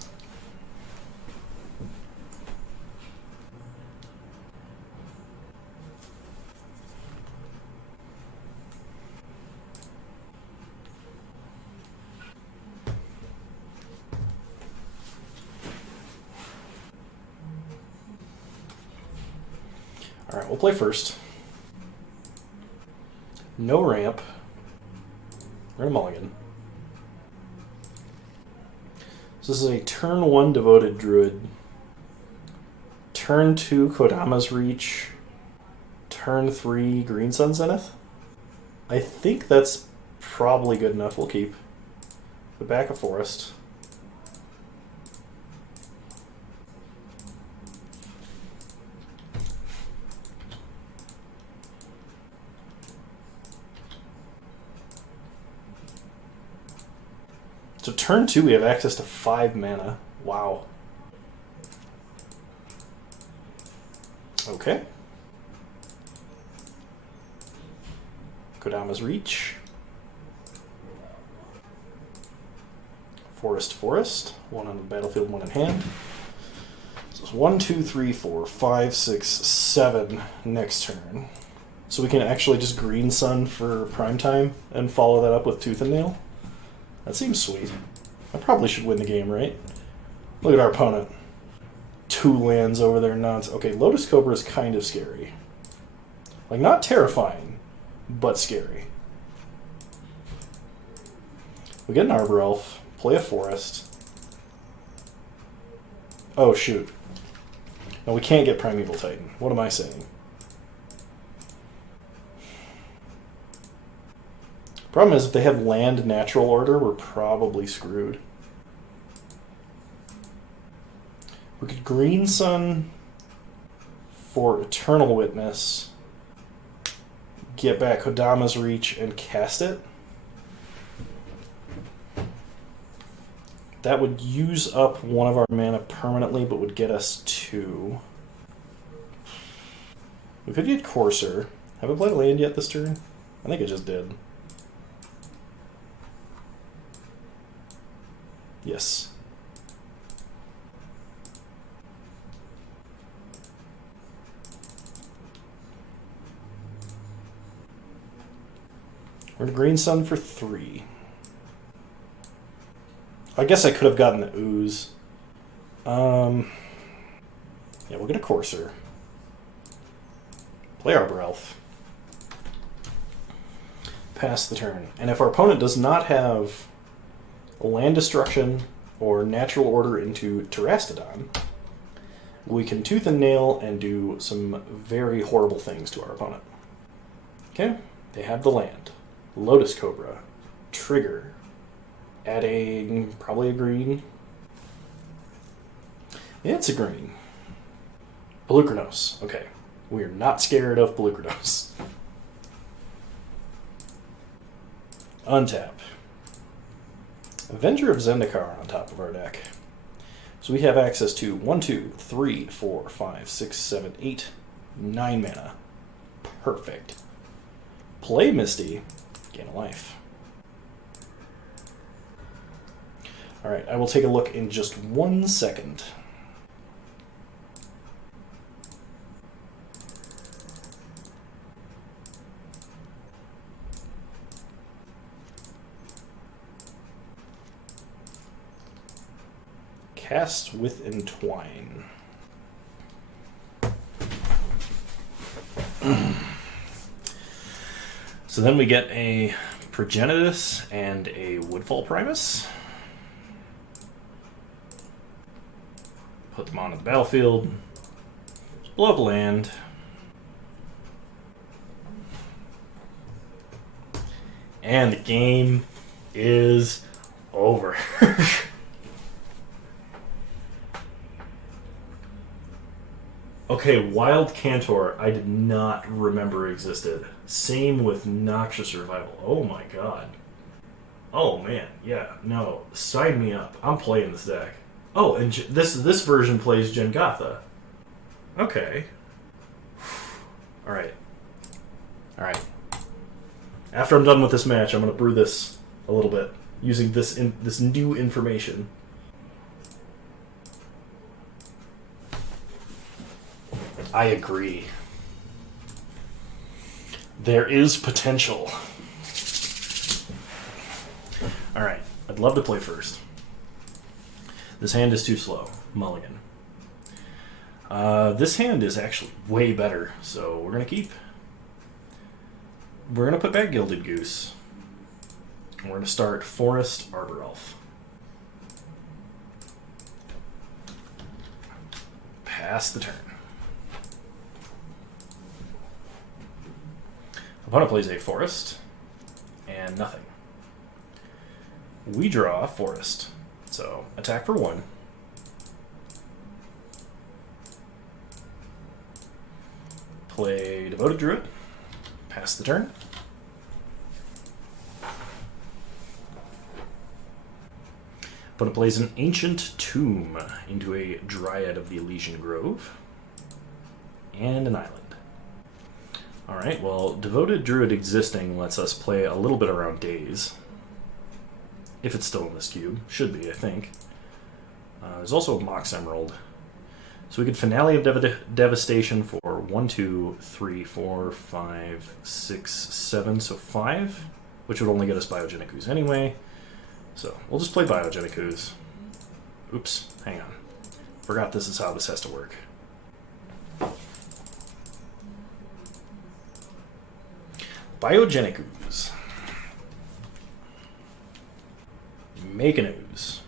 Alright, we'll play first. No ramp. We're going to mulligan. So this is a turn 1 Devoted Druid. Turn 2 Kodama's Reach. Turn 3 Green Sun Zenith. I think that's probably good enough. We'll keep. The back of Forest. So turn 2, we have access to 5 mana. Wow. Okay. Kodama's Reach. Forest. 1 on the battlefield, 1 in hand. So it's 1, 2, 3, 4, 5, 6, 7 next turn. So we can actually just Green Sun for prime time and follow that up with Tooth and Nail. That seems sweet. I probably should win the game, right? Look at our opponent. 2 lands over there. Okay, Lotus Cobra is kind of scary. Like, not terrifying, but scary. We get an Arbor Elf, play a Forest. Oh, shoot. No, we can't get Primeval Titan. What am I saying? Problem is, if they have land natural order, we're probably screwed. We could Green Sun for Eternal Witness, get back Kodama's Reach, and cast it. That would use up one of our mana permanently, but would get us 2. We could get Courser. Have I played land yet this turn? I think I just did. Yes. We're to Green Sun for 3. I guess I could have gotten the Ooze. Yeah, we'll get a Courser. Play Arbor Elf. Pass the turn. And if our opponent does not have land destruction or natural order into Terastodon, we can tooth and nail and do some very horrible things to our opponent. Okay, they have the land. Lotus Cobra. Trigger. Adding probably a green. Yeah, it's a green. Pelucranos. Okay, we're not scared of Pelucranos. Untap. Avenger of Zendikar on top of our deck. So we have access to 1, 2, 3, 4, 5, 6, 7, 8, 9 mana. Perfect. Play Misty. Gain a life. Alright, I will take a look in just 1 second. Cast with Entwine. So then we get a Progenitus and a Woodfall Primus. Put them onto the battlefield. Blow up land. And the game is over. Okay, Wild Cantor, I did not remember existed. Same with Noxious Revival. Oh my god. Oh man, yeah, no, sign me up. I'm playing this deck. Oh, and this version plays Jengotha. Okay. Alright. Alright. After I'm done with this match, I'm going to brew this a little bit, using this new information. I agree. There is potential. Alright, I'd love to play first. This hand is too slow. Mulligan. This hand is actually way better, so we're going to keep. We're going to put back Gilded Goose. We're going to start Forest Arbor Elf. Pass the turn. Opponent plays a Forest, and nothing. We draw a Forest, so attack for 1. Play Devoted Druid, pass the turn. Opponent plays an Ancient Tomb into a Dryad of the Elysian Grove, and an island. Alright, well, Devoted Druid existing lets us play a little bit around Daze. If it's still in this cube. Should be, I think. There's also a Mox Emerald. So we could Finale of Devastation for 1, 2, 3, 4, 5, 6, 7, so 5, which would only get us Biogenic Ooze anyway. So we'll just play Biogenic Ooze. Oops, hang on. Forgot this is how this has to work. Biogenic Ooze. Make an ooze.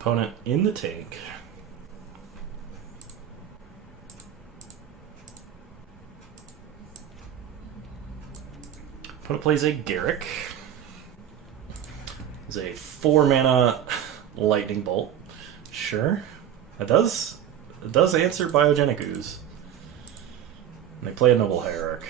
Opponent in the tank. Opponent plays a Garrick. It's a 4-mana lightning bolt. Sure. It does answer Biogenic Ooze. And they play a Noble Hierarch.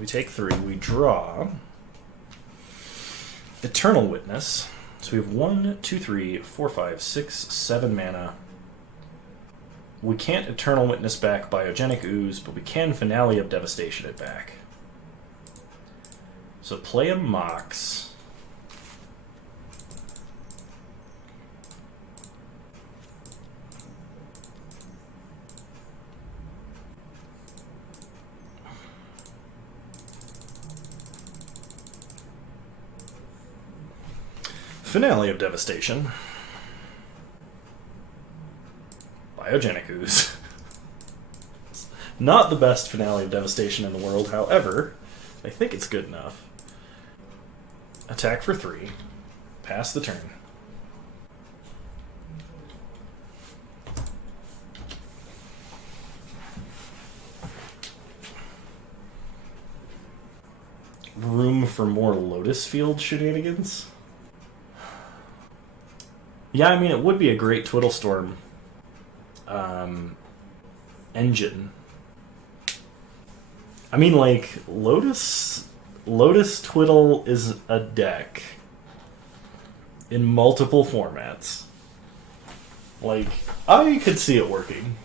We take 3, we draw Eternal Witness. So we have 1, 2, 3, 4, 5, 6, 7 mana. We can't Eternal Witness back Biogenic Ooze, but we can Finale of Devastation it back. So play a Mox. Finale of Devastation. Biogenic Ooze. Not the best Finale of Devastation in the world, however, I think it's good enough. Attack for 3. Pass the turn. Room for more Lotus Field shenanigans? Yeah, I mean, it would be a great Twiddlestorm engine. I mean, like, Lotus Twiddle is a deck in multiple formats. Like, I could see it working.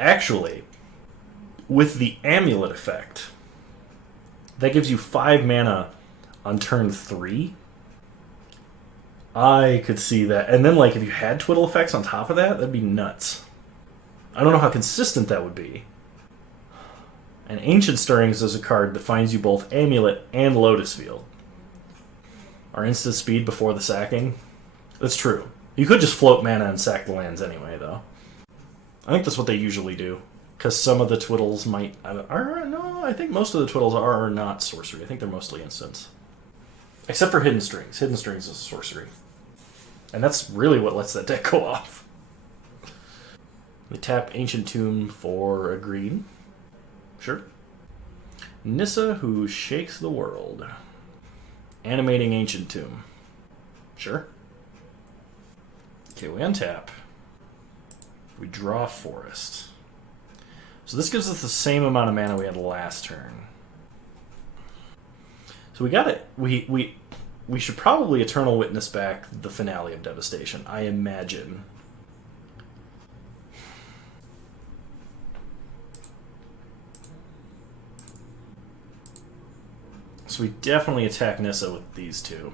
Actually, with the Amulet effect, that gives you 5 mana on turn 3. I could see that. And then, like, if you had Twiddle effects on top of that, that'd be nuts. I don't know how consistent that would be. And Ancient Stirrings is a card that finds you both Amulet and Lotus Field. Or instant speed before the sacking. That's true. You could just float mana and sack the lands anyway, though. I think that's what they usually do. Because some of the Twiddles might... No, I think most of the Twiddles are not sorcery. I think they're mostly instants. Except for Hidden Strings. Hidden Strings is a sorcery. And that's really what lets that deck go off. We tap Ancient Tomb for a green. Sure. Nissa, who shakes the world. Animating Ancient Tomb. Sure. Okay, we untap. We draw Forest. So this gives us the same amount of mana we had last turn. So we got it. We should probably Eternal Witness back the Finale of Devastation, I imagine. So we definitely attack Nissa with these two.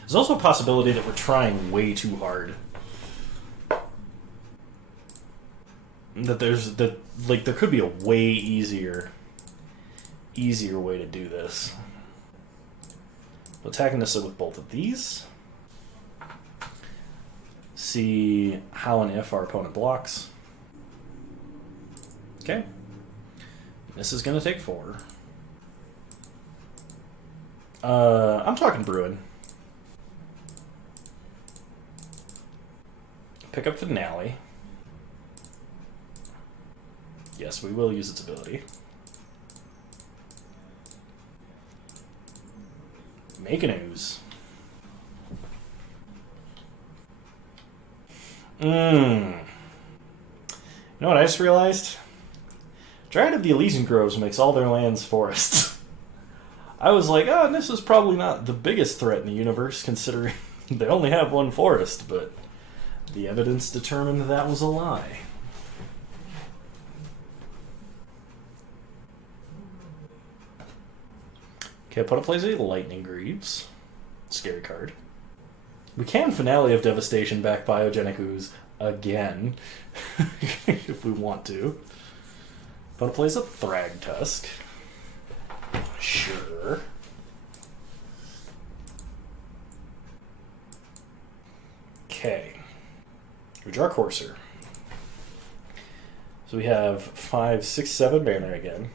There's also a possibility that we're trying way too hard. That there could be a way easier way to do this. Attacking Nissa with both of these. See how and if our opponent blocks. Okay. This is going to take 4. I'm talking Bruin. Pick up Finale. Yes, we will use its ability. Make an ooze. You know what I just realized? Dryad of the Elysian Groves makes all their lands forests. I was like, oh, this is probably not the biggest threat in the universe, considering they only have 1 forest, but the evidence determined that was a lie. Okay, opponent plays a Lightning Greaves. Scary card. We can Finale of Devastation back Biogenic Ooze again, if we want to. Opponent plays a Thragtusk. Sure. Okay. We draw Courser. So we have 5, 6, 7 mana again.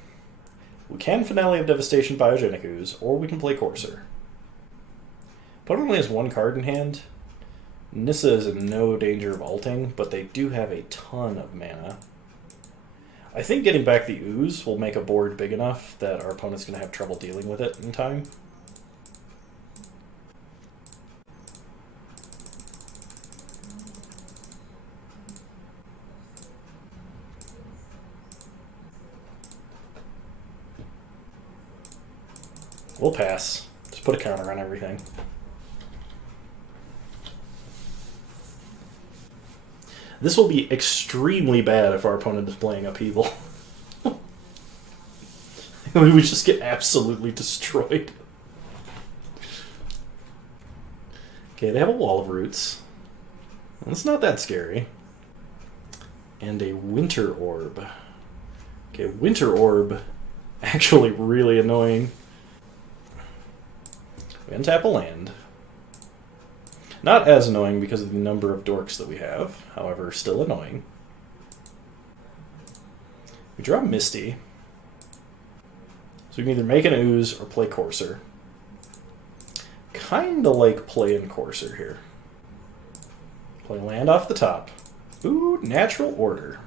We can Finale of Devastation Biogenic Ooze, or we can play Courser. Opponent only has 1 card in hand. Nissa is in no danger of ulting, but they do have a ton of mana. I think getting back the Ooze will make a board big enough that our opponent's going to have trouble dealing with it in time. We'll pass. Just put a counter on everything. This will be extremely bad if our opponent is playing Upheaval. We would just get absolutely destroyed. Okay, they have a Wall of Roots. It's not that scary. And a Winter Orb. Okay, Winter Orb, actually really annoying. We untap a land. Not as annoying because of the number of dorks that we have, however, still annoying. We draw Misty. So we can either make an Ooze or play Courser. Kinda like playing Courser here. Play land off the top. Ooh, Natural Order.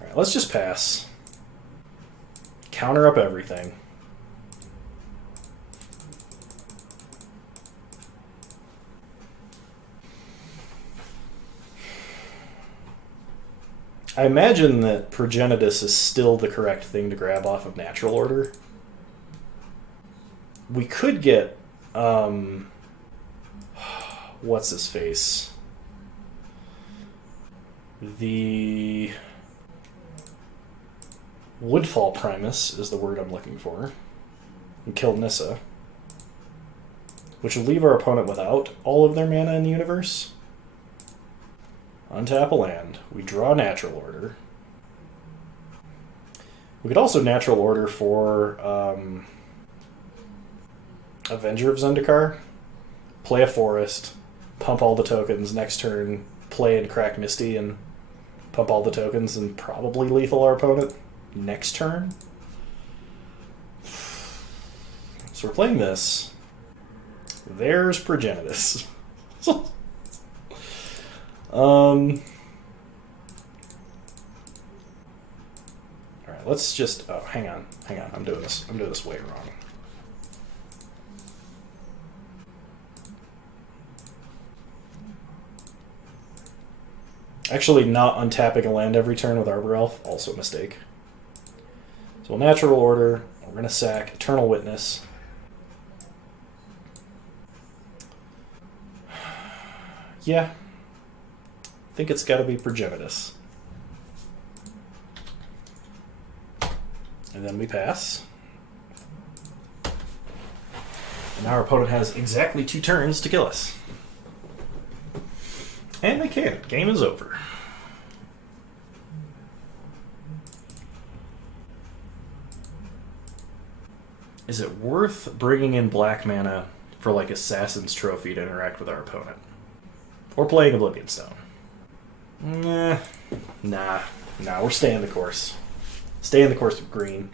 Alright, let's just pass. Counter up everything. I imagine that Progenitus is still the correct thing to grab off of Natural Order. We could get, what's his face? The Woodfall Primus is the word I'm looking for. And kill Nissa. Which will leave our opponent without all of their mana in the universe. Untap a land. We draw Natural Order. We could also Natural Order for Avenger of Zendikar. Play a forest, pump all the tokens, next turn play and crack Misty and pump all the tokens and probably lethal our opponent next turn. So we're playing this. There's Progenitus. Alright, let's just... Oh, hang on. I'm doing this way wrong. Actually, not untapping a land every turn with Arbor Elf, also a mistake. So we'll Natural Order, we're going to sack Eternal Witness. Yeah. I think it's got to be Progenitus. And then we pass. And now our opponent has exactly 2 turns to kill us. And they can't. Game is over. Is it worth bringing in black mana for like Assassin's Trophy to interact with our opponent? Or playing Oblivion Stone? Nah, we're staying the course. Stay in the course with green.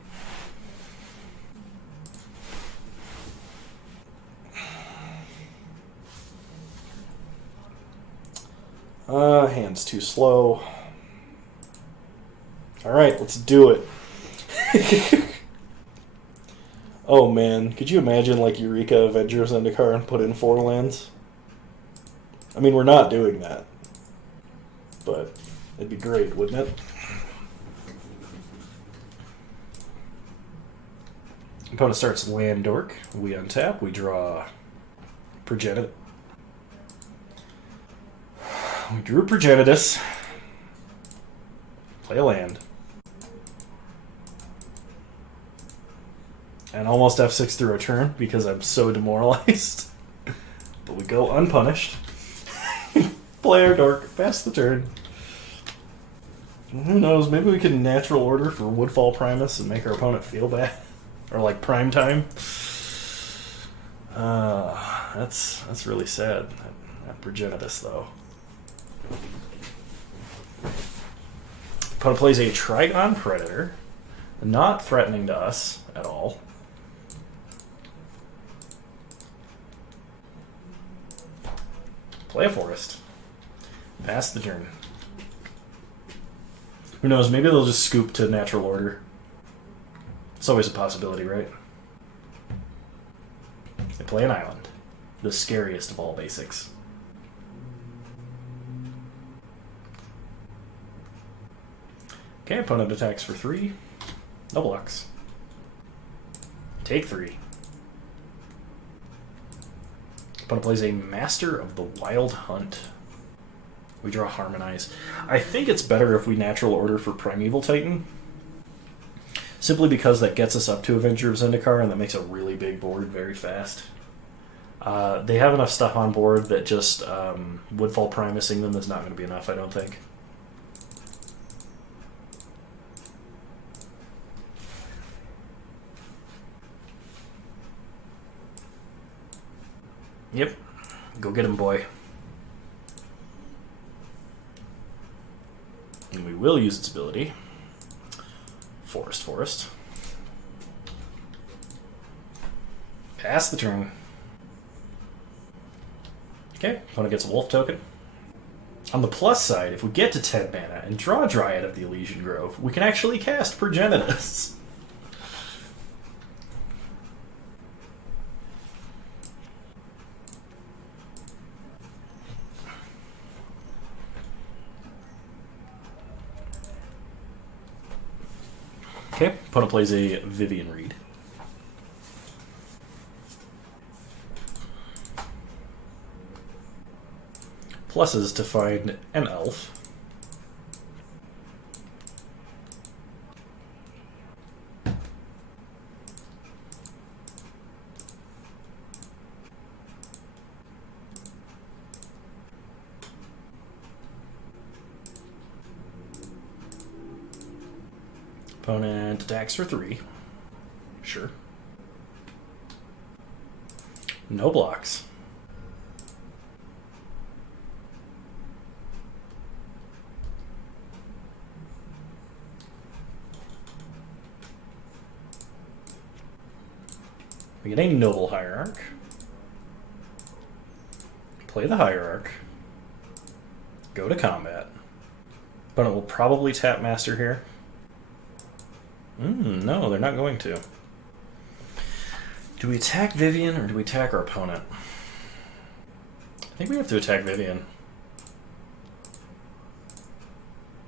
Hand's too slow. Alright, let's do it. Oh man, could you imagine like Eureka Avenger of Zendikar and put in 4 lands? I mean, we're not doing that. But it'd be great, wouldn't it? Opponent starts land Dork. We untap. We draw Progenitus. We drew Progenitus. Play a land. And almost F6 through a turn because I'm so demoralized. But we go unpunished. Blair, Dork, pass the turn. Who knows, maybe we can natural order for Woodfall Primus and make our opponent feel bad. Or like prime time. That's really sad. That Progenitus though. Opponent plays a Trigon Predator. Not threatening to us at all. Play a forest. Pass the turn. Who knows, maybe they'll just scoop to natural order. It's always a possibility, right? They play an island. The scariest of all basics. Okay, opponent attacks for 3. No blocks. Take 3. Opponent plays a Master of the Wild Hunt. We draw Harmonize. I think it's better if we natural order for Primeval Titan. Simply because that gets us up to Avenger of Zendikar and that makes a really big board very fast. They have enough stuff on board that just Woodfall Primusing them is not going to be enough, I don't think. Yep. Go get him, boy. And we will use its ability. Forest. Pass the turn. Okay, opponent gets a wolf token. On the plus side, if we get to 10 mana and draw Dryad of the Elysian Grove, we can actually cast Progenitus. Okay, opponent plays a Vivian Reed. Pluses to find an elf. Opponent attacks for 3. Sure. No blocks. We get a Noble Hierarch. Play the Hierarch. Go to combat. Opponent will probably tap Master here. No, they're not going to. Do we attack Vivian or do we attack our opponent? I think we have to attack Vivian.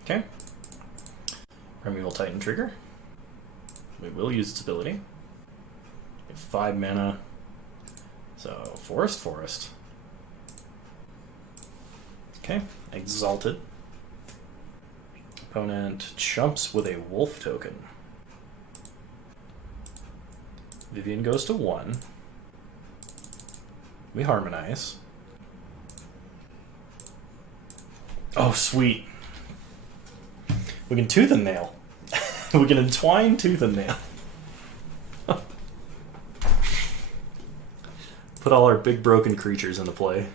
Okay. Primeval Titan trigger. We will use its ability. We have 5 mana. So, forest. Okay, Exalted. Opponent chumps with a wolf token. Vivian goes to 1. We harmonize. Oh, sweet. We can Tooth and Nail. We can entwine Tooth and Nail. Put all our big broken creatures into play.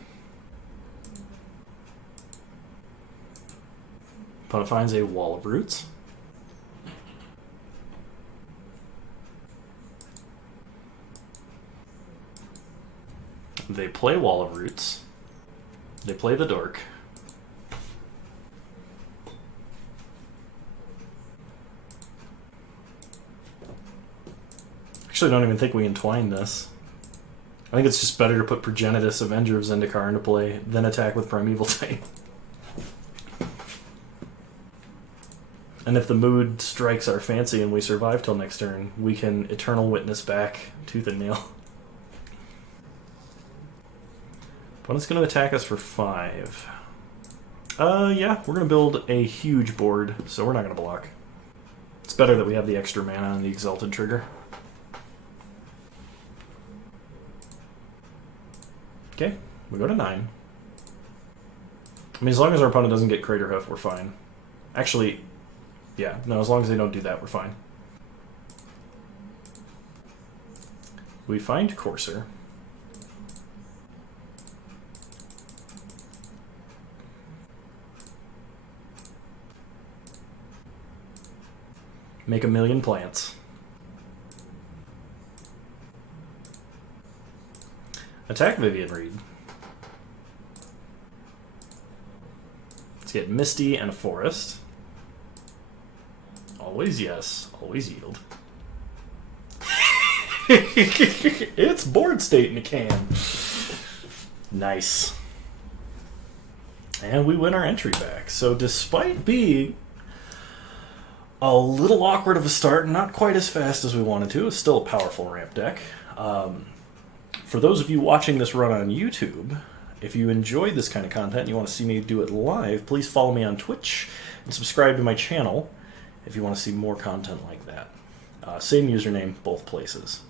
Opponent finds a Wall of Roots. They play Wall of Roots. They play the Dork. Actually, I don't even think we entwine this. I think it's just better to put Progenitus, Avenger of Zendikar into play than attack with Primeval Titan. And if the mood strikes our fancy and we survive till next turn, we can Eternal Witness back Tooth and Nail. Opponent's going to attack us for 5. Yeah, we're going to build a huge board, so we're not going to block. It's better that we have the extra mana on the Exalted trigger. Okay, we go to 9. I mean, as long as our opponent doesn't get Crater Hoof, we're fine. Actually, yeah, no, as long as they don't do that, we're fine. We find Courser. Make a million plants. Attack Vivian Reed. Let's get Misty and a Forest. Always yes, always yield. It's board state in a can. Nice. And we win our entry back. So despite being a little awkward of a start, not quite as fast as we wanted to, it's still a powerful ramp deck. For those of you watching this run on YouTube, if you enjoyed this kind of content and you want to see me do it live, please follow me on Twitch and subscribe to my channel if you want to see more content like that. Same username, both places.